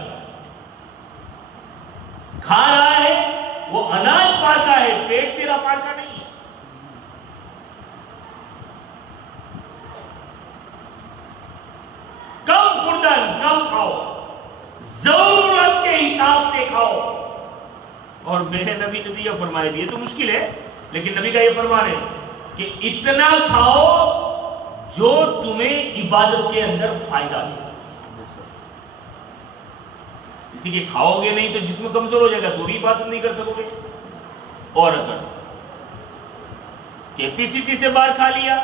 کھا رہا ہے وہ اناج پار کا ہے، پیٹ تیرا پار کا نہیں ہے۔ کم خوردن کم کھاؤ، ضرورت کے حساب سے کھاؤ، اور میرے نبی نے یہ فرمایا بھی، یہ تو مشکل ہے لیکن نبی کا یہ فرمان ہے کہ اتنا کھاؤ جو تمہیں عبادت کے اندر فائدہ دے سکے۔ اس لیے کہ کھاؤ گے نہیں تو جسم کمزور ہو جائے گا تو بھی عبادت نہیں کر سکو گے، اور اگر کیپیسٹی سے باہر کھا لیا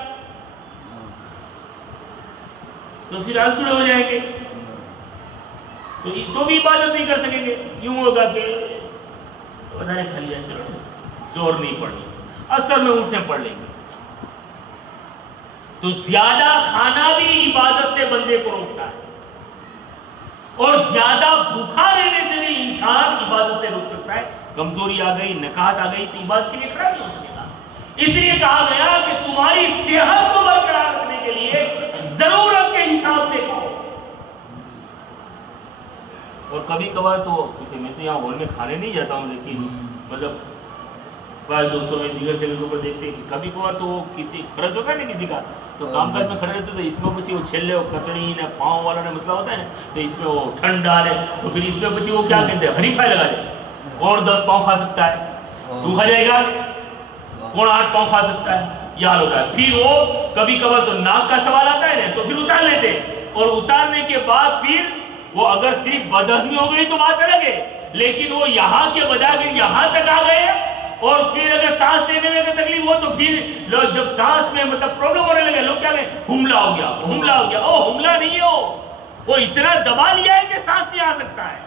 تو پھر آلسوڑے ہو جائیں گے، تو بھی عبادت نہیں کر سکیں گے۔ یوں ہوگا کہ بتانے کھا لیا، چلو زور نہیں پڑنی، اثر میں اٹھنے پڑ لیں گے۔ تو زیادہ کھانا بھی عبادت سے بندے کو روکتا ہے، اور زیادہ بھوکا رہنے سے بھی انسان عبادت سے روک سکتا ہے۔ کمزوری آ گئی، نکات آ گئی تو عبادت کے لیے کھڑا نہیں ہو سکے گا۔ اس لیے کہا گیا کہ تمہاری صحت کو برقرار رکھنے کے لیے ضرورت کے حساب سے کھاؤ، اور کبھی کبھار تو کیونکہ میں تو یہاں ہال میں کھانے نہیں جاتا ہوں، لیکن مطلب بعض دوستوں میں دیگر جگہ کے اوپر دیکھتے ہیں کہ کبھی کبھار تو وہ کسی خرچ ہوتا ہے نا کسی کا، تو کام کاج میں کھڑے رہتے تو اس میں کچھ وہ چھلے وہ کسڑی نہ پاؤں والا نے مسئلہ ہوتا ہے نا، تو اس میں وہ ٹھنڈ ڈالے تو پھر اس میں کچھ وہ کیا کہتے ہیں ہری پھائی لگا دے، کون 10 پاؤں کھا سکتا ہے؟ تو کھا جائے گا؟ کون 8 پاؤں کھا سکتا ہے؟ یہ حال ہوتا ہے۔ پھر وہ کبھی کبھار تو ناک کا سوال آتا ہے نا، تو پھر اتار لیتے، اور اتارنے کے بعد پھر وہ اگر صرف بدہضمی ہو گئی تو بات الگ ہے، لیکن وہ یہاں کے بجائے یہاں تک آ گئے، اور پھر اگر سانس لینے میں تکلیف ہو تو پھر لوگ جب سانس میں مطلب پرابلم ہونے لگے، لوگ کیا کہیں حملہ ہو گیا، حملہ ہو گیا۔ او حملہ نہیں ہو، وہ اتنا دبا لیا ہے کہ سانس نہیں آ سکتا ہے۔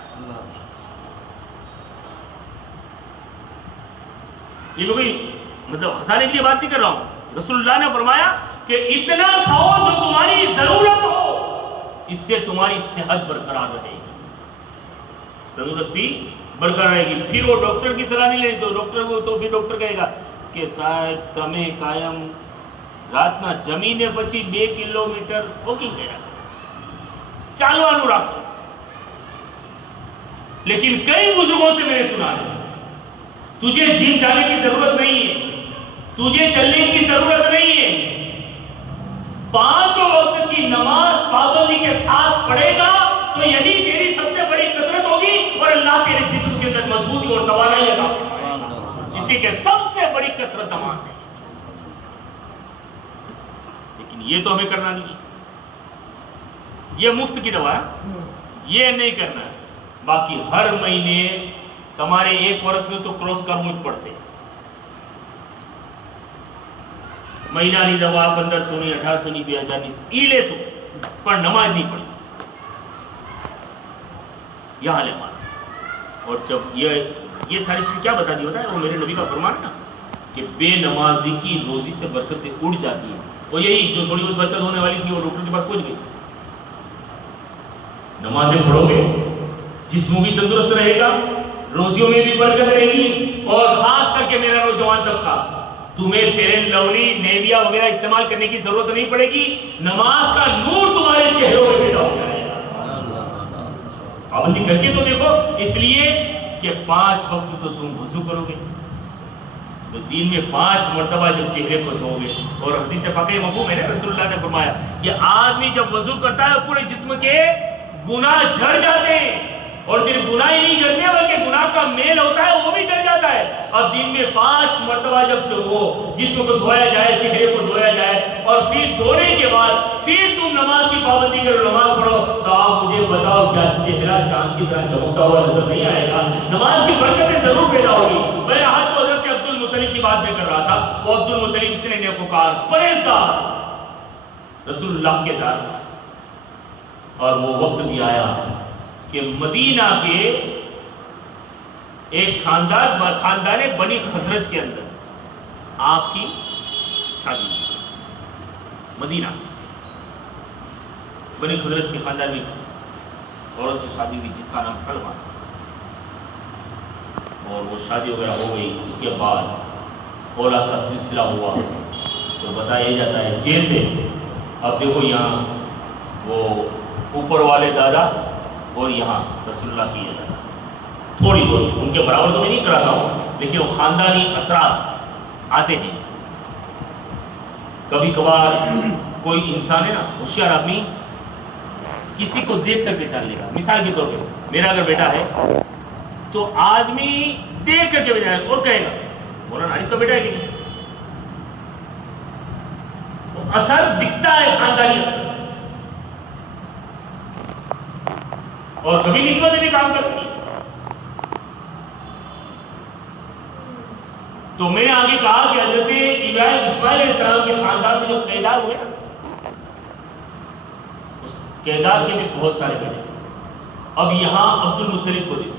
یہ کوئی مطلب ہنسانے کے لیے بات نہیں کر رہا ہوں، رسول اللہ نے فرمایا کہ اتنا کھاؤ جو تمہاری ضرورت ہو، اس سے تمہاری صحت برقرار رہے گی، تندرستی برقرار رہے گی. پھر وہ ڈاکٹر کی صلاح نہیں لینی، تو ڈاکٹر کو تو پھر ڈاکٹر کہے گا کہ صاحب تمہیں قائم راتنا જમીને પછી 2 કિલોમીટર વોકિંગ કર્યા ચાલવાનું રાખો. لیکن کئی بزرگوں سے میں نے سنا ہے تجھے جم جانے کی ضرورت نہیں ہے، تجھے چلنے کی ضرورت نہیں ہے، 5 وقت کی نماز پابندی کے ساتھ پڑھے گا تو یہی تیری سب سے بڑی کثرت ہوگی اور اللہ تیرے جسم کے اندر مضبوطی اور توانائی عطا فرمائے گا. اس لیے کہ سب سے بڑی کثرت نماز ہے. لیکن یہ تو ہمیں کرنا نہیں ہے، یہ مفت کی دوا ہے، یہ نہیں کرنا ہے. باقی ہر مہینے تمہارے 1 વર્ષ میں تو ક્રોસ કરવું જ પડશે. મહિનાની દવા 1500ની 1800ની 2000ની ઈ લેશો પણ નમાજ નહીં પડી. یہاں لے مانا. اور جب یہ ساری چیزیں کیا بتا دی ہوتا ہے، وہ میرے نبی کا فرمان ہے نا کہ بے نمازی کی روزی سے برکتیں اڑ جاتی ہیں. اور یہی جو تھوڑی بہت برکت ہونے والی تھی وہ ڈاکٹر کے پاس پہنچ گئی. نمازیں پڑھو گے جسم بھی تندرست رہے گا، روزیوں میں بھی برکت رہے گی. اور خاص کر کے میرا نوجوان طبقہ، تمہیں فیئر اینڈ لولی نیویا وغیرہ استعمال کرنے کی ضرورت نہیں پڑے گی. نماز کا نور تمہارے چہروں میں پیدا ہو جائے گا. پابندی کر کے تو دیکھو، اس لیے کہ 5 وقت تو تم وضو کرو گے، تو دن میں 5 مرتبہ جب چہرے کو دھو گے. اور حدیث پاک میں مفہوم ہے، رسول اللہ نے فرمایا کہ آدمی جب وضو کرتا ہے پورے جسم کے گناہ جھڑ جاتے ہیں. اور صرف گناہ ہی نہیں جھڑتے بلکہ گناہ کا میل ہوتا ہے وہ بھی جھڑ جاتا ہے. اب دن میں 5 مرتبہ جب وہ جسم کو دھویا جائے، چہرے کو دھویا جائے، اور پھر دھونے کے بعد پھر تم نماز کی پابندی کرو، نماز پڑھو، تو آپ مجھے بتاؤ کیا چہرہ چاند کی طرح چمکتا ہوا نظر نہیں آئے گا؟ نماز کی برکتیں ضرور پیدا ہوگی. میں ہاتھ تو حضرت عبد المطلب کی بات میں کر رہا تھا. وہ عبد المطلب اتنے نیکوکار پرہیزگار رسول اللہ کے دار، اور وہ وقت بھی آیا کہ مدینہ کے ایک خاندان بنی خزرج کے اندر آپ کی شادی ہوئی. مدینہ بنی خزرج کے خاندان میں عورت سے شادی ہوئی جس کا نام سلمہ، اور وہ شادی وغیرہ ہو گئی. اس کے بعد اولاد کا سلسلہ ہوا تو بتایا جاتا ہے جیسے اب دیکھو یہاں وہ اوپر والے دادا اور یہاں رسول اللہ کی دادا، تھوڑی بہت ان کے برابر تو میں نہیں کراتا ہوں، لیکن وہ خاندانی اثرات آتے ہیں. کبھی کبھار کوئی انسان ہے نا، ہوشیار آدمی کسی کو دیکھ کر پہچان لے گا. مثال کے طور پہ میرا اگر بیٹا ہے تو آدمی دیکھ کر کے پہچانے اور کہے گا مولانا عارف کا بیٹا ہے کہ نہیں. اثر دکھتا ہے، خاندانی اثر. اور کبھی نسبت بھی کام کرتی ہے. تو میں نے آگے کہا کہ حضرت ابراہیم اسماعیل علیہ السلام کے خاندان میں جو قیدار ہوئے نا، اس قیدار کے بھی بہت سارے بیٹے. اب یہاں عبد المطلب کو دیکھو،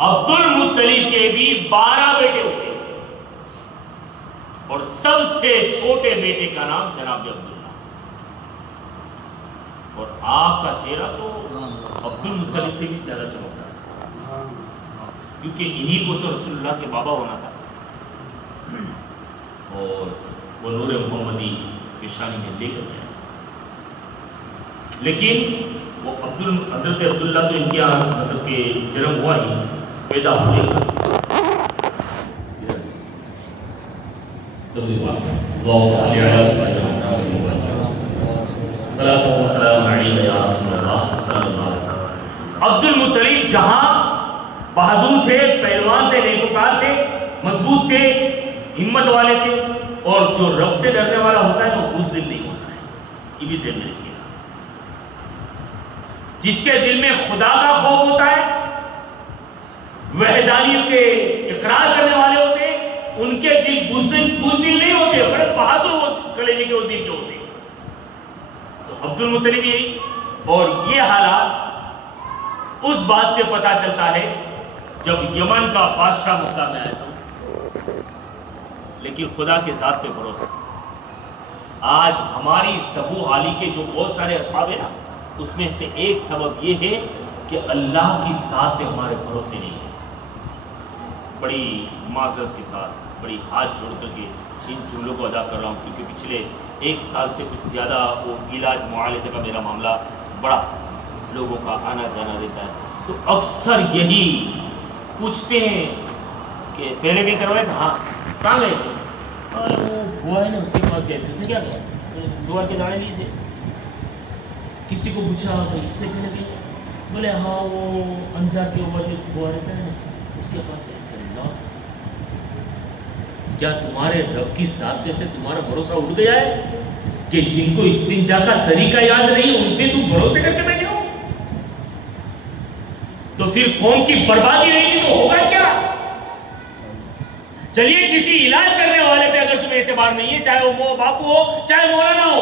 عبد المطلب کے بھی 12 بیٹے ہوئے، اور سب سے چھوٹے بیٹے کا نام جناب عبداللہ. اور آپ کا چہرہ تو عبد المطلب سے بھی زیادہ چمکتا ہے، کیونکہ انہی کو تو رسول اللہ کے بابا ہونا تھا. اور وہ نور محمدی کی شانی میں لے کر جائے. لیکن وہ حضرت عبداللہ تو ان کے یہاں مطلب کہ جنم ہوا ہی، پیدا ہوئے گا. عبد المطلب جہاں بہادر تھے، پہلوان تھے، نیکوکار تھے، مضبوط تھے، ہمت والے تھے، اور جو رب سے ڈرنے والا ہوتا ہے وہ بزدل نہیں ہوتا ہے. یہ بھی ذہن میں رکھیے گا. جس کے دل میں خدا کا خوف ہوتا ہے، وحدانیت کے اقرار کرنے والے ہوتے ہیں، ان کے دل بزدل نہیں ہوتے، بڑے بہادر کلیجے کے وہ دل کے ہوتے ہیں. تو عبد المطلب یہی. اور یہ حالات اس بات سے پتا چلتا ہے جب یمن کا بادشاہ مکہ میں آیا تھا. لیکن خدا کے ذات پہ بھروسہ. آج ہماری سبو حالی کے جو بہت سارے اسباب ہیں نا، اس میں سے ایک سبب یہ ہے کہ اللہ کی ذات پہ ہمارے بھروسے نہیں ہے. بڑی معذرت کے ساتھ، بڑی ہاتھ جوڑ کر کے ان جملوں کو ادا کر رہا ہوں، کیونکہ پچھلے 1 سال سے کچھ زیادہ وہ علاج معالجہ کا میرا معاملہ بڑا لوگوں کا آنا جانا رہتا ہے. تو اکثر یہی پوچھتے ہیں کہ پہلے کہیں کروائے تھے؟ ہاں. کہاں گئے تھے؟ وہ بوا ہے نا، اس کے پاس گئے تھے. کیا گیا؟ جوار کے دانے نہیں تھے. کسی کو پوچھا بھائی اس سے پہلے گئے؟ بولے ہاں وہ انجار کے اوپر جو بوا رہتا ہے نا، اس کے پاس گئے تھے. اللہ، کیا تمہارے رب کی ذات پہ سے تمہارا بھروسہ اٹھ گیا ہے کہ جن کو استنجا کا طریقہ یاد نہیں ان پہ تم بھروسے کر کے بیٹھے ہو؟ تو پھر قوم کی بربادی رہے گی تو ہوگا کیا؟ چلیے کسی علاج کرنے والے پہ اگر تمہیں اعتبار نہیں ہے، چاہے وہ باپو ہو چاہے مولانا ہو،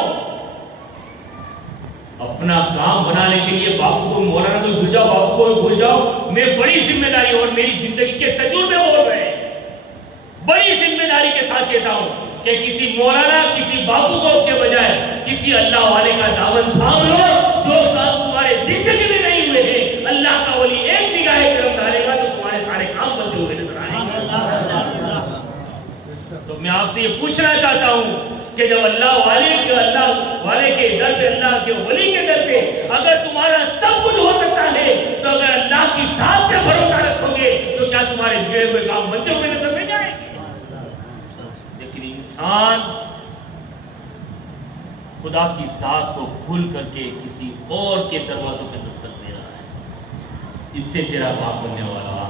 اپنا کام بنانے کے لیے باپو کو مولانا کو بھول جاؤ، باپو کو بھول جاؤ. میں بڑی ذمہ داری اور میری زندگی کے تجربے ہو رہے ہیں، بڑی ذمہ داری کے ساتھ کہتا ہوں کہ کسی مولانا کسی باپو کو کے بجائے کسی اللہ والے کا دامن تھام لو. جو کام تمہارے زندگی میں نہیں ہوئے ہیں، اللہ کا ولی ایک نگاہ کرم ڈالے گا تو تمہارے سارے کام بنتے ہوئے نظر آئیں گے. تو میں آپ سے یہ پوچھنا چاہتا ہوں کہ جب اللہ والے کے در پہ، اللہ کے ولی کے در پہ اگر تمہارا سب کچھ ہو سکتا ہے، تو اگر اللہ کی ذات پہ بھروسہ رکھو گے تو کیا تمہارے بگڑے ہوئے کام بنتے ہوئے نظر نہیں آئیں گے؟ لیکن انسان خدا کی ذات کو بھول کر کے کسی اور کے دروازوں پہ دستک دے رہا ہے. اس سے تیرا کام بننے والا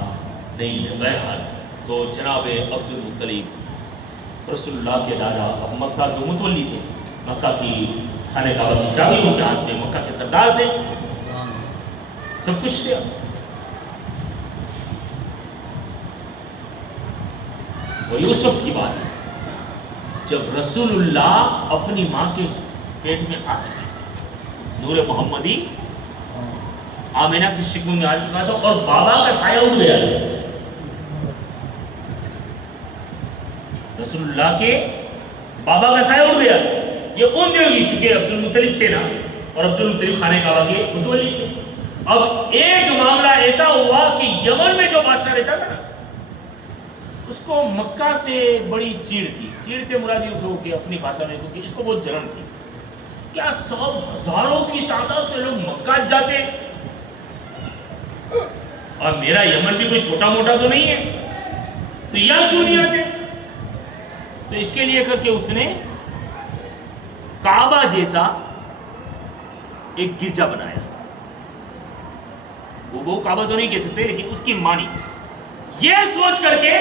نہیں ہے. بہرحال تو جناب عبد المطلب رسول اللہ کے دادا، اب مکہ جو متولی تھے، مکہ کی خانہ کعبہ کی چابی ان کے ہاتھ میں، مکہ کے سردار تھے، سب کچھ تھے. اور یہ اس وقت کی بات ہے جب رسول اللہ اپنی ماں کے پیٹ میں آ چکے تھے. نور محمدی آمینہ کی شکل میں آ چکا تھا اور بابا کا سایہ اٹھ گیا. رسول اللہ کے بابا کا سایہ اٹھ گیا. یہ ان دنوں کی، چونکہ عبد المطلب تھے نا، اور عبد المطلب خانہ کعبہ کے متولی تھے. اب ایک معاملہ ایسا ہوا کہ یمن میں جو بادشاہ رہتا تھا نا، اس کو مکہ سے بڑی چیڑ تھی. چیڑ سے مراد یہ ہو کہ اپنی بھاشا میں کہ اس کو بہت جلن تھی. کیا 100,000 کی تعداد سے لوگ مکہ جاتے، اور میرا یمن بھی کوئی چھوٹا موٹا تو نہیں ہے، تو یہاں کیوں نہیں آتے؟ تو اس کے لیے کر کے اس نے کعبہ جیسا ایک گرجا بنایا. وہ کعبہ تو نہیں کہہ سکتے، لیکن اس کی مانی یہ سوچ کر کے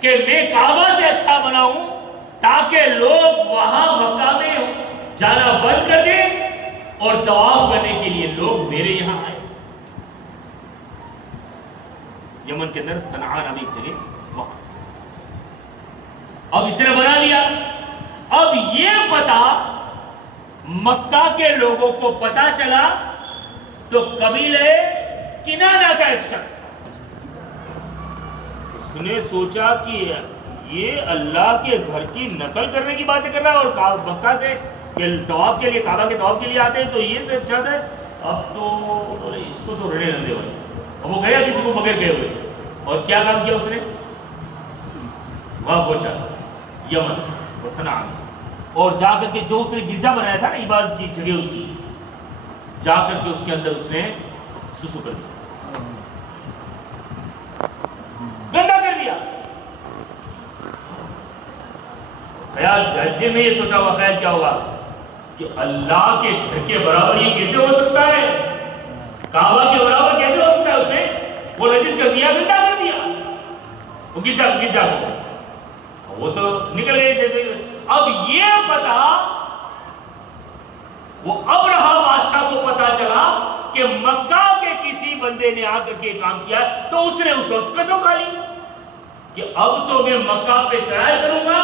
کہ میں کعبہ سے اچھا بناؤں تاکہ لوگ وہاں مکہ میں جانا بند کر دیں اور طواف کرنے کے لیے لوگ میرے یہاں آئے. یمن کے اندر صنعاء نامی ایک جگہ، وہاں اب اس نے بنا لیا. اب یہ پتا مکہ کے لوگوں کو پتا چلا تو قبیلے کنانہ کا ایک شخص، اس نے سوچا کہ یہ اللہ کے گھر کی نقل کرنے کی باتیں کر رہا ہے اور مکہ سے طواف کے لیے، کعبہ کے طواف کے لیے آتے ہیں، تو یہ سب چاہتا ہے اب تو اس کو تو رڑے نہ دے والے. اب وہ گیا کسی کو بغیر گئے ہوئے، اور کیا کام کیا اس نے؟ وہاں پہنچا یمن اور صنعاء میں، اور جا کر کے جو اس نے گرجا بنایا تھا نا، عبادت کی جگہ اس کی، جا کر کے اس کے اندر اس نے سسو کر دیا، گندا کر دیا. خیال دل میں یہ سوچا ہوا، خیال کیا ہوگا کہ اللہ کے گھر کے برابر یہ کیسے ہو سکتا ہے، کعبہ کے برابر کیسے ہو سکتا ہے؟ اس نے وہ نجس کر دیا، گندا کر دیا، وہ گرجا کو وہ تو نکل گئے جیسے. اب یہ پتا وہ ابرہا بادشاہ کو پتا چلا کہ مکہ کے کسی بندے نے آ کر کے کام کیا، تو اس نے اس وقت قسم کھا لی کہ اب تو میں مکہ پہ چڑھائی کروں گا،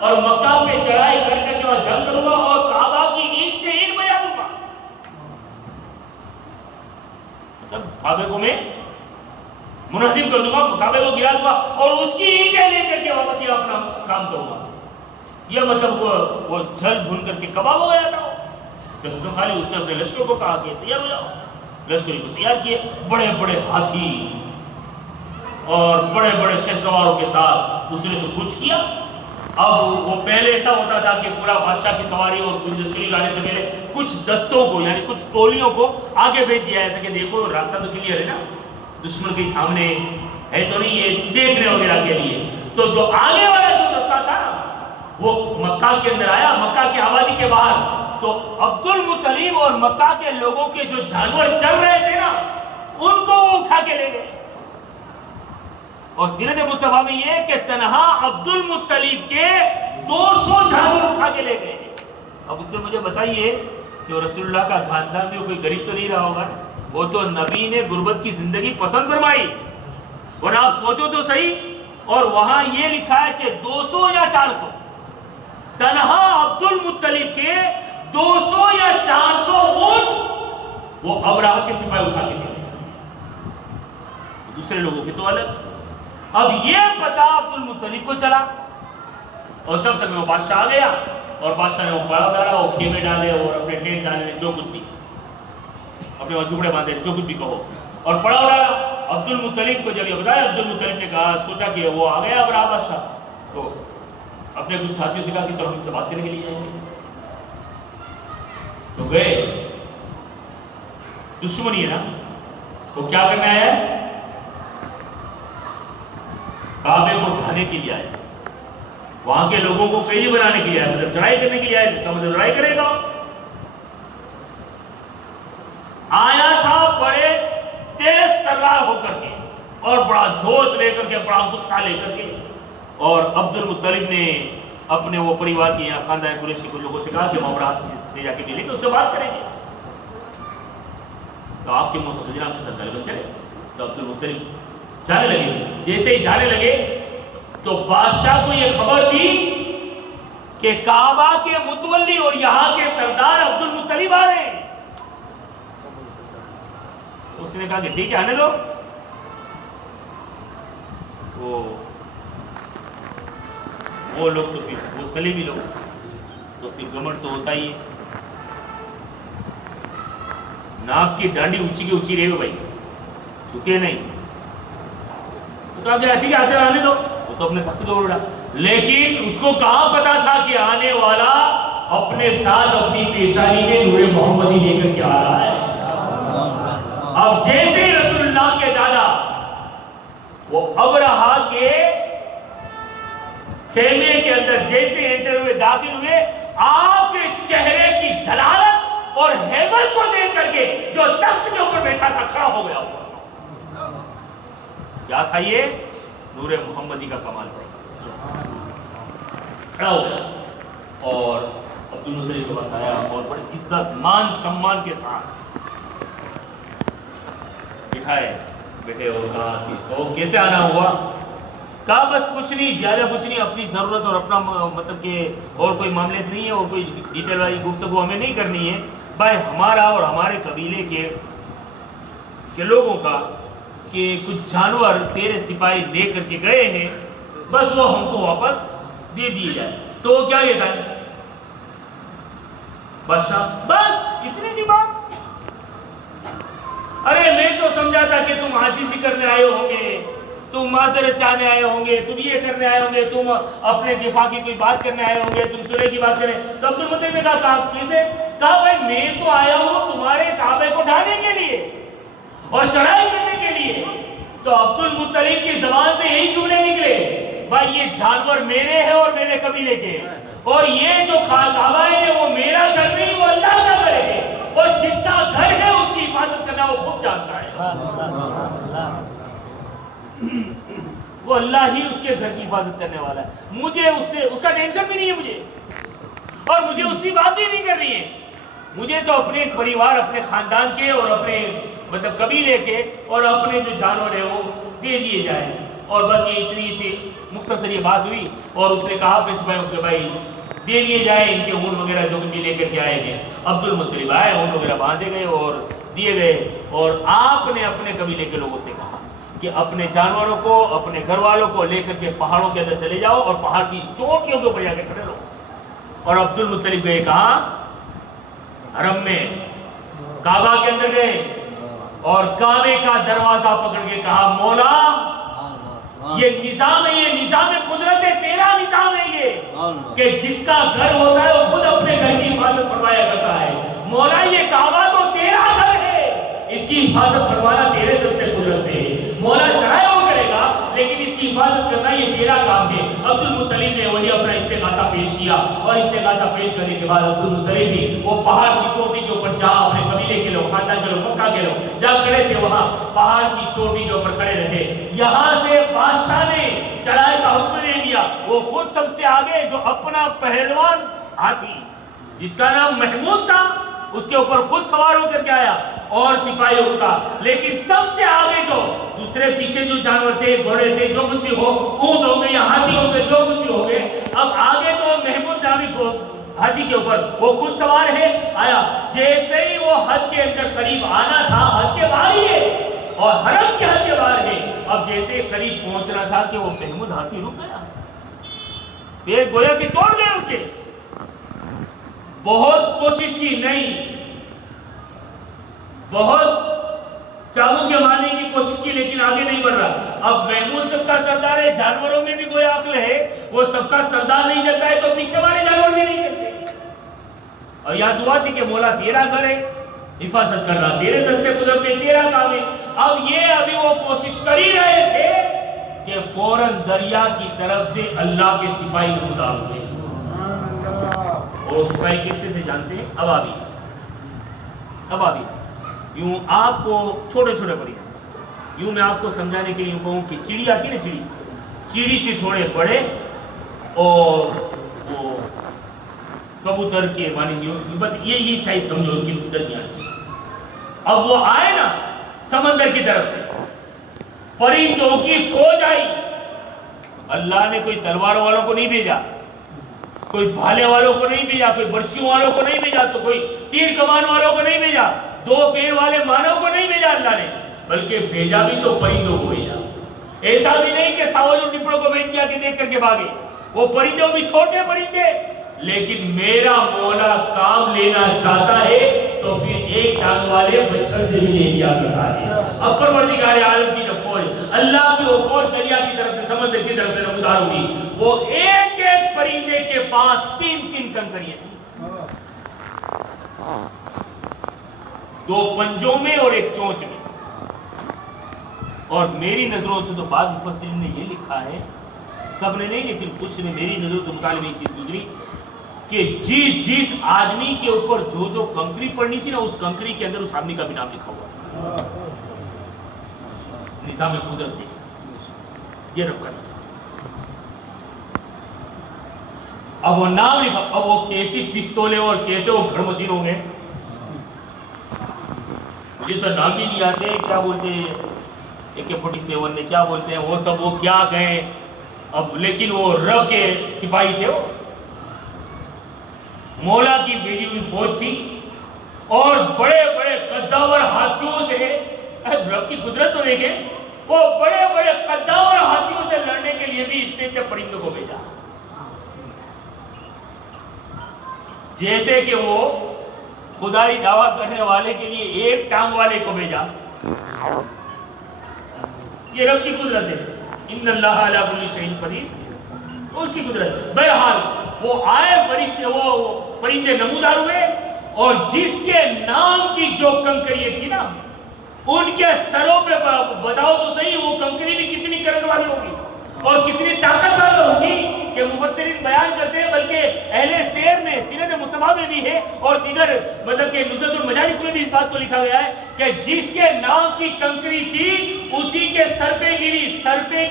اور مکہ پہ چڑھائی کر کے وہاں جنگ کروں گا اور کعبہ کی اینٹ سے اینٹ بجا دوں گا. مطلب کعبے کو میں منہدم کر دوں گا, کعبے کو گرا دوں گا اور اس کی اینٹیں لے کر کے واپس یہ اپنا کام کروں گا. یہ مطلب وہ جھل بھون کر کے کباب ہو گیا تھا. قسم کھا لی. اس نے اپنے لشکر کو کہا کہ تیار ہو جاؤ. لشکر کو تیار کیے, بڑے بڑے ہاتھی اور بڑے بڑے شہسواروں کے ساتھ اس نے تو کچھ کیا. اب وہ پہلے ایسا ہوتا تھا کہ پورا بادشاہ کی سواری اور کچھ لشکری لانے سے پہلے کچھ دستوں کو یعنی کچھ ٹولیوں کو آگے بھیج دیا جاتا کہ دیکھو راستہ تو کلیئر ہے نا, دشمن کے سامنے ہے تو نہیں, یہ دیکھنے وغیرہ کے لیے. تو جو آگے والا جو دستہ تھا وہ مکہ کے اندر آیا, مکہ کی آبادی کے باہر. تو عبد المطلب اور مکہ کے لوگوں کے جو جانور چل رہے تھے نا ان کو وہ اٹھا کے لے گئے. اور سیرت مصطفیٰ میں یہ کہ تنہا عبد المطلب کے 200 جانور اٹھا کے لے گئے. اب اس سے مجھے بتائیے کہ رسول اللہ کا خاندان میں کوئی غریب تو نہیں رہا ہوگا. وہ تو نبی نے غربت کی زندگی پسند فرمائی, ورنہ آپ سوچو تو صحیح. اور وہاں یہ لکھا ہے کہ 200 یا 400, تنہا عبد المطلب کے 200 یا 400 اونٹ وہ ابراہ کے سپاہی اٹھا کے لے گئے. دوسرے لوگوں کے تو الگ. اب یہ پتا عبد المطلب کو چلا اور تب تک وہ بادشاہ آ گیا اور بادشاہ نے وہ پڑاؤ ڈالا, وہ خیمے ڈالے اور اپنے ٹینٹ ڈالے, جو کچھ بھی اپنے وہاں جھوپڑے باندھے, جو کچھ بھی کہو, اور پڑاؤ ڈالا. عبد المطلب کو جب یہ بتایا, عبد المطلب نے کہا, سوچا کہ وہ آ گیا ابراہ بادشاہ, تو اپنے کچھ ساتھیوں سے کہا کہ چلو ہم اس سے بات کرنے کے لیے جائیں گے. تو گئے. دشمنی ہے نا, وہ کیا کرنے آیا ہے؟ کعبے کو ڈھانے کے لیے آئے, وہاں کے لوگوں کو قیدی بنانے کے لیے آئے, مطلب چڑھائی کرنے کے لیے آئے. اس کا مطلب لڑائی کرے گا. آیا تھا بڑے تیز تلوار ہو کر کے اور بڑا جوش لے کر کے, بڑا غصہ لے کر کے. اور عبد المطلب نے اپنے وہ پریوار کے یا خاندان قریش کے کچھ لوگوں سے کہا کہ ہم ابراہ سے جا کے ملیں گے, اس سے بات کریں گے. تو آپ کے معتقدین آپ کے ساتھ غالباً چلے. تو عبد المطلب جانے لگے. جیسے ہی جانے لگے تو بادشاہ کو یہ خبر دی کہ کعبہ کے متولی اور یہاں کے سردار عبد المطلب آ رہے ہیں. اس نے کہا کہ ٹھیک ہے, آنے دو. وہ لوگ تو پھر وہ سلیمی لوگ, تو پھر گمنڈ تو ہوتا ہی ہے. ناک کی ڈانڈی اونچی کی اونچی رہے بھائی, جھکے نہیں. تو کہا کہ ٹھیک ہے آتے آنے دو. وہ تو اپنے تخت کو اڑا, لیکن اس کو کہاں پتا تھا کہ آنے والا اپنے ساتھ اپنی پیشانی میں نور محمدی لے کر کے آ رہا ہے. اب جیسے ہی رسول اللہ کے دادا وہ ابرہا کے خیمے کے اندر جیسے انٹر ہوئے, داخل ہوئے, آپ کے چہرے کی جلالت اور ہیبت کو دیکھ کر کے جو تخت کے اوپر بیٹھا تھا کھڑا ہو گیا. کیا تھا یہ؟ نور محمدی کا کمال تھا. کھڑا ہو گیا اور عبد المطلب کے پاس آیا اور بڑی عزت مان سمان کے ساتھ بٹھائے بیٹھے اور کہا کہ تو کیسے آنا ہوا؟ کہا بس کچھ نہیں, زیادہ کچھ نہیں, اپنی ضرورت اور اپنا مطلب کہ اور کوئی معاملات نہیں ہے اور کوئی ڈیٹیل والی گفتگو ہمیں نہیں کرنی ہے. بھائی ہمارا اور ہمارے قبیلے کے لوگوں کا کہ کچھ جانور تیرے سپاہی لے کر کے گئے ہیں, بس وہ ہم کو واپس دے دیے جائے. تو وہ کیا کہتا ہے بادشاہ؟ بس اتنی سی بات. ارے میں تو سمجھا تھا کہ تم عاجزی کرنے آئے ہوں گے, تم معذرت چاہنے آئے ہوں گے, تم یہ کرنے آئے ہوں گے, تم اپنے دفاع کی کوئی بات کرنے آئے ہوں گے, تم صلح کی بات کریں. تو عبد المطلب نے کہا کیسے؟ کہا بھائی میں تو آیا ہوں تمہارے کعبے کو ڈھانے کے لیے اور چڑھائی کرنے کے لیے. تو عبد المطلب کی زبان سے یہی جملے نکلے, بھائی یہ جانور میرے ہیں اور میرے قبیلے کے, اور یہ جو کعبہ ہے وہ میرا گھر نہیں, وہ اللہ کا گھر ہے, اور جس کا گھر ہے اس کی حفاظت کرنا وہ خود جانتا ہے. وہ اللہ ہی اس کے گھر کی حفاظت کرنے والا ہے. مجھے اس کا ٹینشن بھی نہیں ہے مجھے, اور مجھے اس کی بات بھی نہیں کرنی ہے. مجھے تو اپنے پریوار, اپنے خاندان کے اور اپنے مطلب قبیلے کے اور اپنے جو جانور ہیں وہ دے دیے جائیں. اور بس یہ اتنی سی مختصر یہ بات ہوئی. اور اس نے کہا اپنے سپاہیوں کے بھائی دے دیے جائیں ان کے اونٹ وغیرہ جو بھی لے کر کے آئے گے. عبد المطلب آئے, اونٹ وغیرہ باندھے گئے اور دیے گئے. اور آپ نے اپنے قبیلے کے لوگوں سے کہا کہ اپنے جانوروں کو اپنے گھر والوں کو لے کر کے پہاڑوں کے اندر چلے جاؤ اور پہاڑ کی چوٹیوں کے اوپر جا کے کھڑے رہو. اور عبد المطلب گئے کہاں؟ حرم میں، کعبہ کے اندر گئے اور کعبے کا دروازہ پکڑ کے کہا مولا یہ نظام ہے، یہ نظام قدرت ہے، تیرا نظام ہے یہ کہ جس کا گھر ہوتا ہے وہ خود اپنے گھر کی حفاظت فرمایا کرتا ہے. مولا یہ کعبہ تو تیرا گھر ہے، اس کی حفاظت فرمانا تیرے دست قدرت ہے. مولا چاہے وہ کرے گا لیکن اس کی حفاظت کرنا یہ تیرا کام ہے. عبد المطلب نے وہی اپنا استغاثہ پیش کیا اور استغاثہ پیش کرنے کے بعد عبد المطلب بھی وہ پہاڑ کی چوٹی کے اوپر جا اپنے قبیلے کے لوگ، خاندان کے لوگ، مکہ کے لوگ جا کھڑے تھے وہاں پہاڑ کی چوٹی کے اوپر کھڑے رہے. یہاں سے بادشاہ نے چڑھائی کا حکم دے دیا. وہ خود سب سے آگے جو اپنا پہلوان ہاتھی جس کا نام محمود تھا اس کے اوپر خود سوار ہو کر کے آیا اور سپاہی اٹھا. لیکن سب سے آگے جو دوسرے پیچھے جو جانور تھے، گھوڑے تھے، جو کچھ بھی ہو، اونٹ ہو گئے یا ہاتھی ہو گئے، جو کچھ بھی ہو گئے، اب آگے تو محمود نامی ہاتھی کے اوپر وہ خود سوار ہے آیا. جیسے ہی وہ حد کے اندر قریب آنا تھا، حد کے باہر ہی ہے اور حرم کے حد کے باہر ہے، اب جیسے قریب پہنچنا تھا کہ وہ محمود ہاتھی رک گیا، پیر گویا کہ توڑ گئے اس کے. بہت کوشش کی، نہیں، بہت چابو کے مارنے کی کوشش کی لیکن آگے نہیں بڑھ رہا. اب محمود سب کا سردار ہے، جانوروں میں بھی گویا عقل ہے، وہ سب کا سردار نہیں چلتا ہے تو پیچھے والے جانور بھی نہیں چلتے. اور یہاں دعا تھی کہ مولا تیرا گھر ہے، حفاظت کرنا تیرے دستے قدرت میں، تیرا کام ہے. اب یہ ابھی وہ کوشش کر ہی رہے تھے کہ فوراً دریا کی طرف سے اللہ کے سپاہی نمودار ہوئے. اور سپاہی کیسے تھے جانتے ہیں؟ ابابی. یوں آپ کو چھوٹے چھوٹے پرندے، یوں میں آپ کو سمجھانے کے لیے یوں کہوں کہ چڑی آتی نا، چڑی سے تھوڑے بڑے اور وہ کبوتر کے مانند یہ سائز سمجھو اس کی درمیان کی. اب وہ آئے نا سمندر کی طرف سے، پرندوں کی فوج آئی. اللہ نے کوئی تلوار والوں کو نہیں بھیجا، کوئی بھالے والوں کو نہیں بھیجا، کوئی برچھیوں والوں کو نہیں بھیجا، تو کوئی تیر کمان والوں کو نہیں بھیجا، دو پیر والے مانو کو نہیں بھیجا اللہ نے، بلکہ بھیجا بھی تو پرندوں کو بھیجا. ایسا بھی نہیں کہ ساول اور ڈپڑوں کو بھیج دیا کہ دیکھ کر کے بھاگے. وہ پرندے بھی چھوٹے پرندے، لیکن میرا مولا کام لینا چاہتا ہے تو پھر ایک ٹانگ والے بچھڑ سے بھی لے لیا کرتا ہے. اب پروردگار عالم کی جو فوج، اللہ کی وہ فوج دریا کی طرف سے، سمندر کی طرف سے نمودار ہوئی. وہ ایک ایک پرندے کے پاس 3 کنکریاں تھیں، 2 پنجوں میں اور 1 چونچ میں. اور میری نظروں سے تو بعض مفسرین نے یہ لکھا ہے، سب نے نہیں لیکن کچھ نے میری نظروں سے مطالعے میں یہ چیز گزری کہ جس آدمی کے اوپر جو کنکری پڑنی تھی نا، اس کنکری کے اندر اس آدمی کا بھی نام لکھا ہوا تھا. نظام قدرت دیکھیں، یہ رب کا نظام. اب وہ نام لکھا، اب وہ کیسی پستولیں اور کیسے وہ گھڑ مشین ہوں گے، مجھے تو نام بھی نہیں آتے. کیا بولتے ہیں AK-47 نے، کیا بولتے ہیں وہ سب، وہ کیا کہیں اب. لیکن وہ رب کے سپاہی تھے، وہ مولا کی بھیجی ہوئی فوج تھی اور بڑے بڑے قداور ہاتھیوں سے، رب کی قدرت تو دیکھیں، وہ بڑے بڑے قداور ہاتھیوں سے لڑنے کے لیے بھی اتنے پرندوں کو بھیجا. جیسے کہ وہ خدائی دعویٰ کرنے والے کے لیے 1 ٹانگ والے کو بھیجا. یہ رب کی قدرت ہے، ان اللہ علی کل شیء قدیر، اس کی قدرت. بہرحال وہ آئے فرشتے، وہ پرندے نمودار ہوئے اور جس کے نام کی جو کنکریاں تھی نا، ان کے سروں پہ بتاؤ تو صحیح وہ کنکری بھی کتنی کرنٹ والی ہوگی اور کتنی طاقت والی ہوگی کہ مفسرین بیان کرتے ہیں. بلکہ اہل سیر نے سیرت مصطفیٰ میں بھی ہے اور دیگر مطلب کہ نزہت المجالس میں بھی اس بات کو لکھا گیا ہے کہ جس کے نام کی کنکری تھی اسی کے سر پہ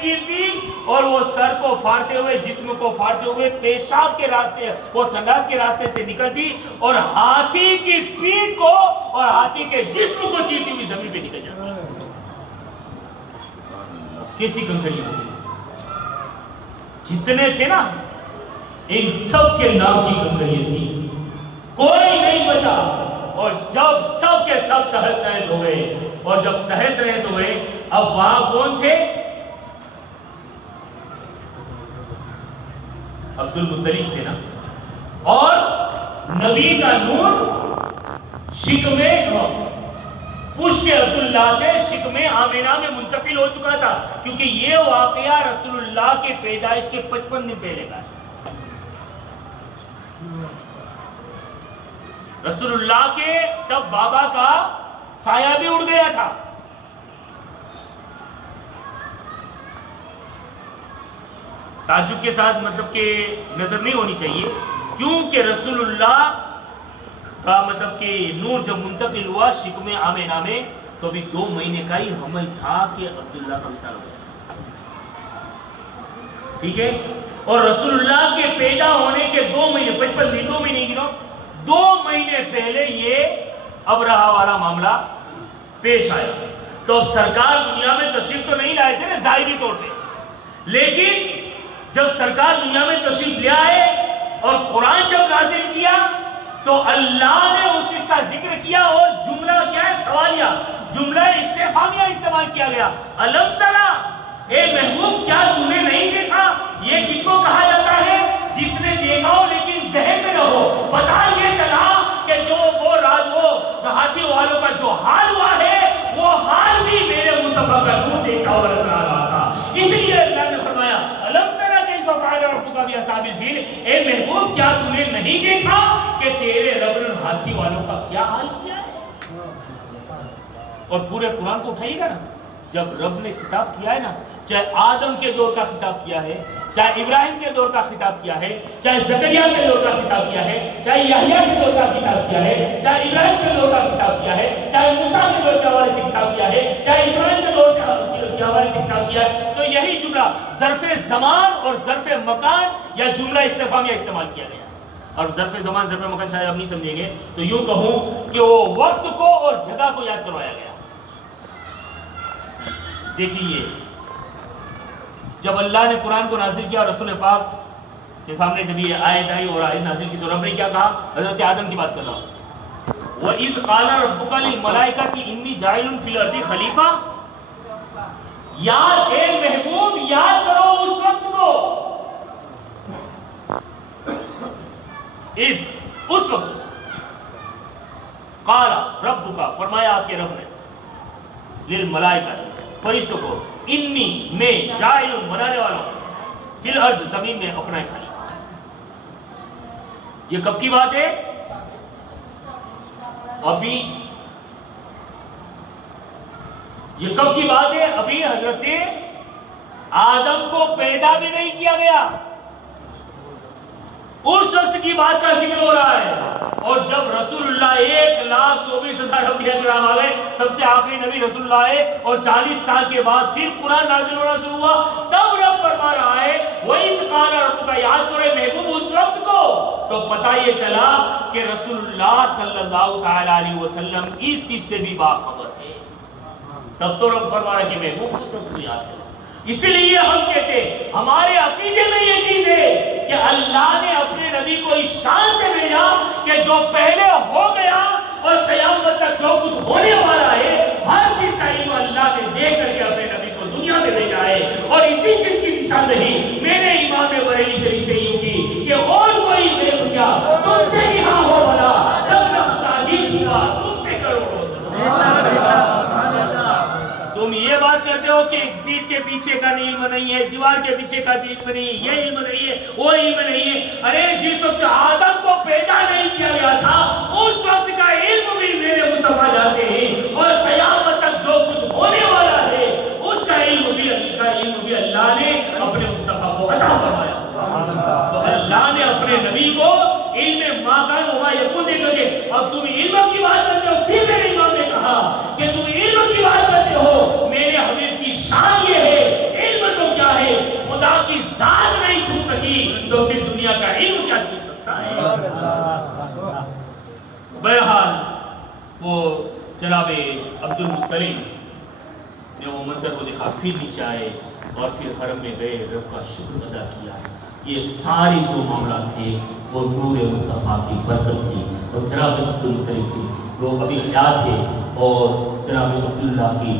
گرتی اور وہ سر کو پھاڑتے ہوئے، جسم کو پھاڑتے ہوئے پیشاب کے راستے، وہ سنڈاس کے راستے سے نکلتی اور ہاتھی کی پیٹھ کو اور ہاتھی کے جسم کو چیرتی ہوئی زمین پہ نکل جاتی. کیسی کنکری ہوگی. جتنے تھے نا ان سب کے نام کی کنکریاں تھی، کوئی نہیں بچا. اور جب سب کے سب تہس نہس ہو گئے اور جب تہس نہس ہوئے اب وہاں کون تھے؟ عبد المطلب تھے نا، اور نبی کا نور شکم پشت عبداللہ سے شکم آمینہ میں منتقل ہو چکا تھا، کیونکہ یہ واقعہ رسول اللہ کے پیدائش کے 55 دن پہلے کا ہے۔ رسول اللہ کے تب بابا کا سایہ بھی اڑ گیا تھا۔ تعجب کے ساتھ مطلب کہ نظر نہیں ہونی چاہیے، کیونکہ رسول اللہ کا مطلب کہ نور جب منتقل ہوا شکم آمینہ میں تو ابھی 2 مہینے کا ہی حمل تھا کہ عبداللہ کا وصال ہو گیا، ٹھیک ہے؟ اور رسول اللہ کے پیدا ہونے کے 2 مہینے 55 دن 2 مہینے گنو 2 مہینے پہلے یہ ابرہہ والا معاملہ پیش آیا۔ تو اب سرکار دنیا میں تشریف تو نہیں لائے تھے نا ظاہری طور پہ، لیکن جب سرکار دنیا میں تشریف لے آئے اور قرآن جب نازل کیا تو اللہ نے اس کا ذکر کیا، اور جملہ کیا ہے؟ سوالیہ، جملہ استفہامیہ استعمال کیا گیا۔ الم ترا، اے محبوب کیا تو نے نہیں دیکھا؟ یہ کس کو کہا جاتا ہے؟ جس نے دیکھا ہو لیکن ذہن میں نہ ہو۔ پتہ یہ چلا کہ جو وہ ہاتھی والوں کا جو حال ہوا ہے وہ حال بھی میرے مصطفیٰ کا نور دیکھتا ہوا نظر آ رہا تھا۔ اس لیے اللہ نے فرمایا الم ترا کیف فعل ربک باصحاب الفیل، اے محبوب کیا تو نے نہیں دیکھا کہ تیرے رب نے ہاتھی والوں کا کیا حال کیا ہے؟ اور پورے قرآن کو اٹھائیے گا نا، جب رب نے خطاب کیا ہے نا، چاہے آدم کے دور کا خطاب کیا ہے، چاہے ابراہیم کے دور کا خطاب کیا ہے، چاہے زکریا کے دور کا خطاب کیا ہے، چاہے یحییٰ کے دور کا خطاب کیا ہے، چاہے ابراہیم کے دور کا خطاب کیا ہے، چاہے موسیٰ کے دور کے حوالے سے خطاب کیا ہے، چاہے اسماعیل کے دور کے حوالے سے خطاب کیا ہے، تو یہی جملہ ظرف زمان اور ظرف مکان یا جملہ استفہامیہ استعمال کیا گیا۔ اور ظرف زمان ظرف مکان شاید آپ نہیں سمجھیں گے، تو یوں کہوں کہ وہ وقت کو اور جگہ کو یاد کروایا گیا۔ دیکھیے جب اللہ نے قرآن کو نازل کیا اور رسول پاک کے سامنے جب یہ آیت آئی اور آیت نازل کی تو رب نے کیا کہا؟ حضرت آدم کی بات کر رہا ہوں، وَإِذْ قَالَ رَبُّكَ لِلْمَلَائِكَةِ إِنِّي جَاعِلٌ فِي الْأَرْضِ خَلِيفَةً۔ یاد اے محبوب یاد کرو اس وقت کو، اس وقت قال ربک فرمایا آپ کے رب نے، للملائکہ فرشتوں کو، انی میں جاعل بنانے والا ہوں، فی الارض زمین میں اپنا ایک خلیفہ۔ یہ کب کی بات ہے؟ ابھی یہ کب کی بات ہے؟ ابھی حضرت آدم کو پیدا بھی نہیں کیا گیا، اس وقت کی بات کا ذکر ہو رہا ہے۔ اور جب رسول اللہ 1,24,000 انبیاء کرام آ گئے، سب سے آخری نبی رسول اللہ ہے، اور 40 سال کے بعد پھر قرآن نازل ہونا شروع ہوا، تب رب فرما رہا ہے وَإِذْ قَالَ رَبُّكَ، یاد کرے محبوب اس وقت کو۔ تو پتہ یہ چلا کہ رسول اللہ صلی اللہ تعالیٰ علیہ وسلم اس چیز سے بھی باخبر ہے، تب تو رب فرما رہا ہے کہ محبوب اس وقت کو یاد کرو۔ اس لیے ہم کہتے ہمارے عقیدے میں یہ چیز ہے کہ اللہ نے اپنے نبی کو اس شان سے بھیجا کہ جو پہلے ہو گیا اور قیامت تک جو کچھ ہونے والا ہے ہر چیز کا علم اللہ نے دے کر کے اپنے نبی کو دنیا میں بھیجا ہے۔ اور اسی چیز کی نشاندہی میں نے امام بریلوی شریف سے یوں کی کہ اور کوئی دیکھ کیا تم سے یہاں ہو بنا جب رفتہ ہی کا تم پہ کروڑوں۔ تم یہ بات کرتے ہو کہ پیٹ کے پیچھے کا علم نہیں ہے، دیوار کے پیچھے کا علم نہیں ہے، یہ علم نہیں ہے، وہ علم نہیں ہے۔ ارے جس وقت آدم کو پیدا نہیں کیا گیا تھا اس وقت کا علم بھی میرے مصطفیٰ جاتے ہیں، اور قیامت تک جو کچھ ہونے والا ہے اس کا علم بھی اللہ نے اپنے مصطفیٰ کو عطا فرمایا۔ تو اللہ نے اپنے نبی کو علم ما کان وما یکون دے کر کے، اب تم علم کی بات کرتے ہو، پھر میرے امام نے کہا کہ تم علم کی بات کرتے ہو، میرے حبیب کی شان یہ ہے، علم تو کیا ہے، خدا کی ذات نہیں چھو سکی تو پھر دنیا کا علم کیا چھو سکتا ہے۔ بہرحال وہ جناب عبد المطلب نے وہ منظر کو دیکھا، پھر نیچے آئے اور پھر حرم میں گئے، رب کا شکر ادا کیا۔ یہ سارے جو معاملات تھے وہ نور مصطفیٰ کی برکت تھی، اور جناب عبد المطلب کی وہ ابھی حیات ہے، اور جناب عبداللہ کی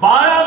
12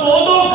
2-2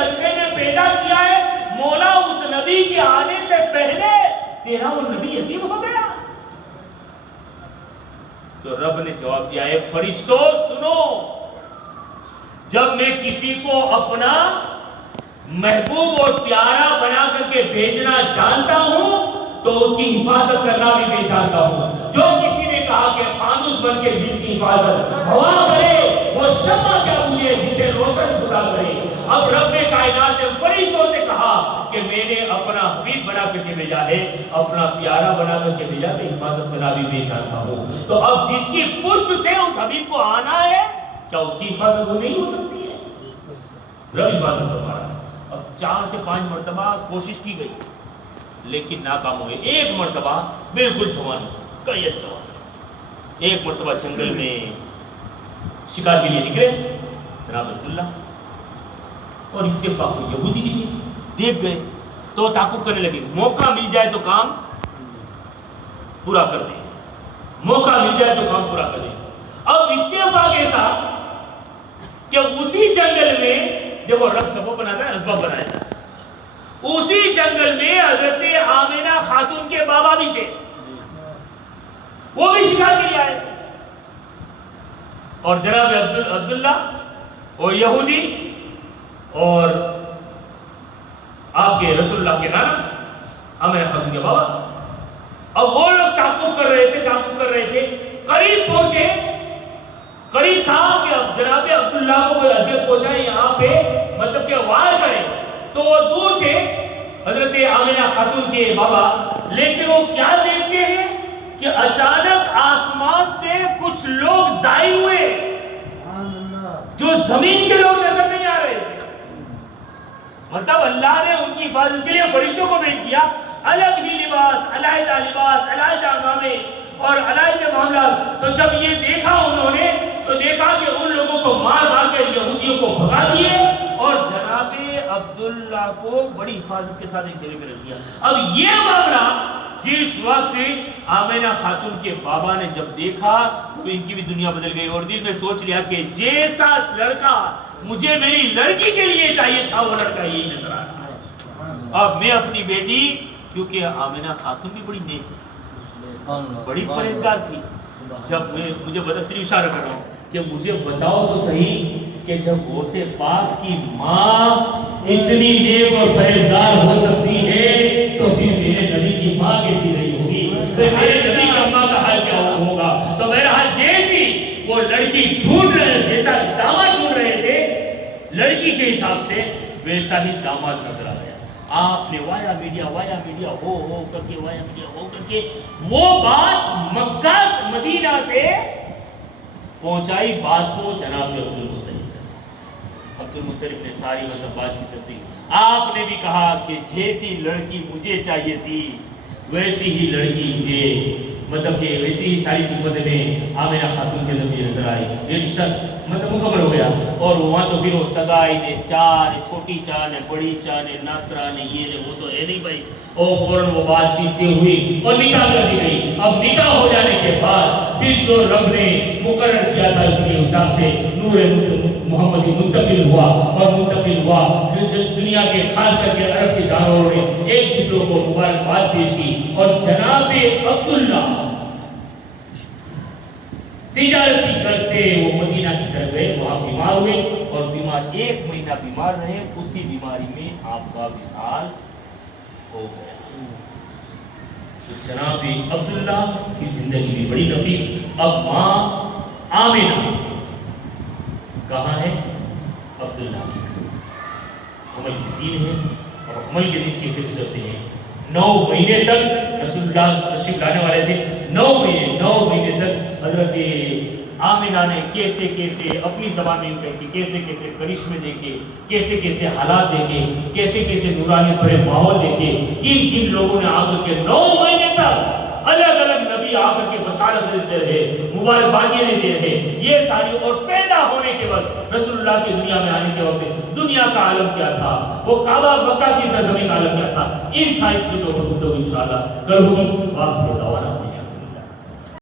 صدقے میں پیدا کیا ہے، مولا اس نبی کے آنے سے پہلے تیرا وہ نبی یتیم ہو گیا؟ تو رب نے جواب دیا ہے، فرشتوں سنو، جب میں کسی کو اپنا محبوب اور پیارا بنا کر کے بھیجنا جانتا ہوں تو اس کی حفاظت کرنا بھی میں جانتا ہوں۔ جو کسی نے کہا کہ فانوس بن کے جس کی حفاظت ہوا کرے وہ شمع کیا بجھے جسے روشن خدا کرے۔ اب رب نے کائنات نے فرشتوں سے کہا کہ میں نے اپنا حبیب بنا کر کے بھیجا ہے، اپنا پیارا بنا کر کے بھیجا، تو حفاظت کرنا بھی میں جانتا ہوں۔ تو اب جس کی پشت سے اس حبیب کو آنا ہے، کیا اس کی حفاظت وہ نہیں ہو سکتی ہے؟ رب حفاظت فرما رہا ہے۔ اب 4 سے 5 مرتبہ کوشش کی گئی لیکن ناکام ہوئے۔ ایک مرتبہ بالکل جوان، کئی جوان، ایک مرتبہ جنگل میں شکار کے لیے نکلے جناب عبداللہ، اور اتفاق کو یہودی بھی تھے، دیکھ گئے تو تعقب کرنے لگے، موقع مل جائے تو کام پورا کر دیں، موقع مل جائے تو کام پورا کر دیں۔ اب اتفاق ایسا کہ اسی جنگل میں دیکھو رب سب کو بناتا ہے، اسباب بنایا ہے، اسی جنگل میں حضرت آمینہ خاتون کے بابا بھی تھے، وہ بھی شکار کے لیے آئے تھے، اور جناب عبداللہ اور یہودی اور آپ کے رسول اللہ کے نانا آمینہ خاتون کے بابا، اب وہ لوگ تعقب کر رہے تھے، قریب پہنچے، قریب تھا کہ اب جناب عبداللہ کو کوئی اذیت پہنچائے یہاں پہ، مطلب کہ وار کرے، تو وہ دور تھے حضرت آمینہ خاتون کے بابا، لیکن وہ کیا دیکھتے ہیں کہ اچانک آسمان سے کچھ لوگ ظاہر ہوئے جو زمین کے لوگ نظر نہیں آ رہے تھے۔ مطلب اللہ نے ان کی حفاظت کے لیے فرشتوں کو بھیج دیا، الگ ہی لباس، علیحدہ امامے اور علیحدہ معاملات۔ تو جب یہ دیکھا انہوں نے تو دیکھا کہ ان لوگوں کو مار کے یہودیوں کو بھگا دیے اور جناب عبداللہ کو بڑی حفاظت کے ساتھ ایک جگہ پہ رکھ دیا۔ اب یہ معاملہ جس وقت آمینہ خاتون کے بابا نے جب دیکھا تو ان کی بھی دنیا بدل گئی، اور دل میں سوچ لیا کہ جیسا لڑکا مجھے میری لڑکی کے لیے چاہیے تھا وہ لڑکا یہی نظر آ رہا ہے۔ اب میں اپنی بیٹی، کیونکہ آمینہ خاتون بھی بڑی نیک تھی، بڑی پرہیزگار تھی، جب مجھے بتا، صرف اشارہ کر رہا ہوں کہ مجھے بتاؤ تو صحیح کہ جب غوث پاک کی ماں اتنی نیک اور پرہیزگار ہو سکتی ہے تو پھر میرے نبی کی ماں کیسی نہیں ہوگی، پھر میرے نبی کی ماں کا حال کیا ہوگا؟ تو بہرحال جیسی وہ لڑکی ڈھونڈ رہے، جیسا داماد ڈھونڈ رہے تھے لڑکی کے حساب سے، ویسا ہی داماد نظر آ گیا۔ آپ نے وایا میڈیا ہو کر کے وہ بات مکہ مدینہ سے پہنچائی بات کو جناب عبد المطلب نے ساری مطلب بات کی تفصیل۔ آپ نے بھی کہا کہ جیسی لڑکی مجھے چاہیے تھی ویسی ہی لڑکی مجھے، مطلب کہ ویسی ہی ساری صفتیں میں آمینہ خاتون کے اندر نظر آئی، یہ رشتہ مطلب مکمل ہو گیا۔ اور وہاں تو پھر وہ سگائی نے چار، چھوٹی چار نے، بڑی چار نے، ناترا نے، یہ نے، وہ تو ہے نہیں بھائی، اور فوراً وہ بات چیتیں ہوئی اور نکاح کر دی گئی۔ اب نکاح ہو جانے کے بعد پھر جو رب نے مقرر کیا تھا اس کے حساب سے نور محمدی منتقل ہوا دنیا کے خاص کر کے عرب کے جانوروں نے ایک دوسرے کو مبارکباد پیش کی، اور جناب عبداللہ تجارتی غرض سے وہ مدینہ کی طرف گئے، وہاں بیمار ہوئے اور بیمار 1 مہینہ بیمار رہے، اسی بیماری میں آپ کا وصال ہو گیا۔ تو جناب عبداللہ کی زندگی بھی بڑی نفیس۔ اب ماں آمینہ کہاں ہے؟ عبداللہ کی حمل کے دن ہے، اور حمل کے دن کیسے گزرتے ہیں؟ 9 مہینے تک رسول اللہ تشریف لانے والے تھے، 9 مہینے تک حضرت آمینہ نے کیسے کیسے اپنی زبان میں کہہ کے کیسے کیسے کرشمے دیکھے، کیسے کیسے حالات دیکھے، کیسے کیسے نورانیت بھرے ماحول دیکھے، کن لوگوں نے آ کر کے 9 مہینے تک الگ الگ نبی آ کر کے بشارت دیتے رہے، مبارکبادیاں دیتے رہے، یہ ساری، اور پیدا ہونے کے وقت رسول اللہ کی دنیا میں آنے کے وقت دنیا کا عالم کیا تھا، وہ کعبہ مکہ کی سرزمین کا عالم کیا تھا، ان ساری چیزوں پر گفتگو انشاءاللہ کروں گی۔ واخر دعوانا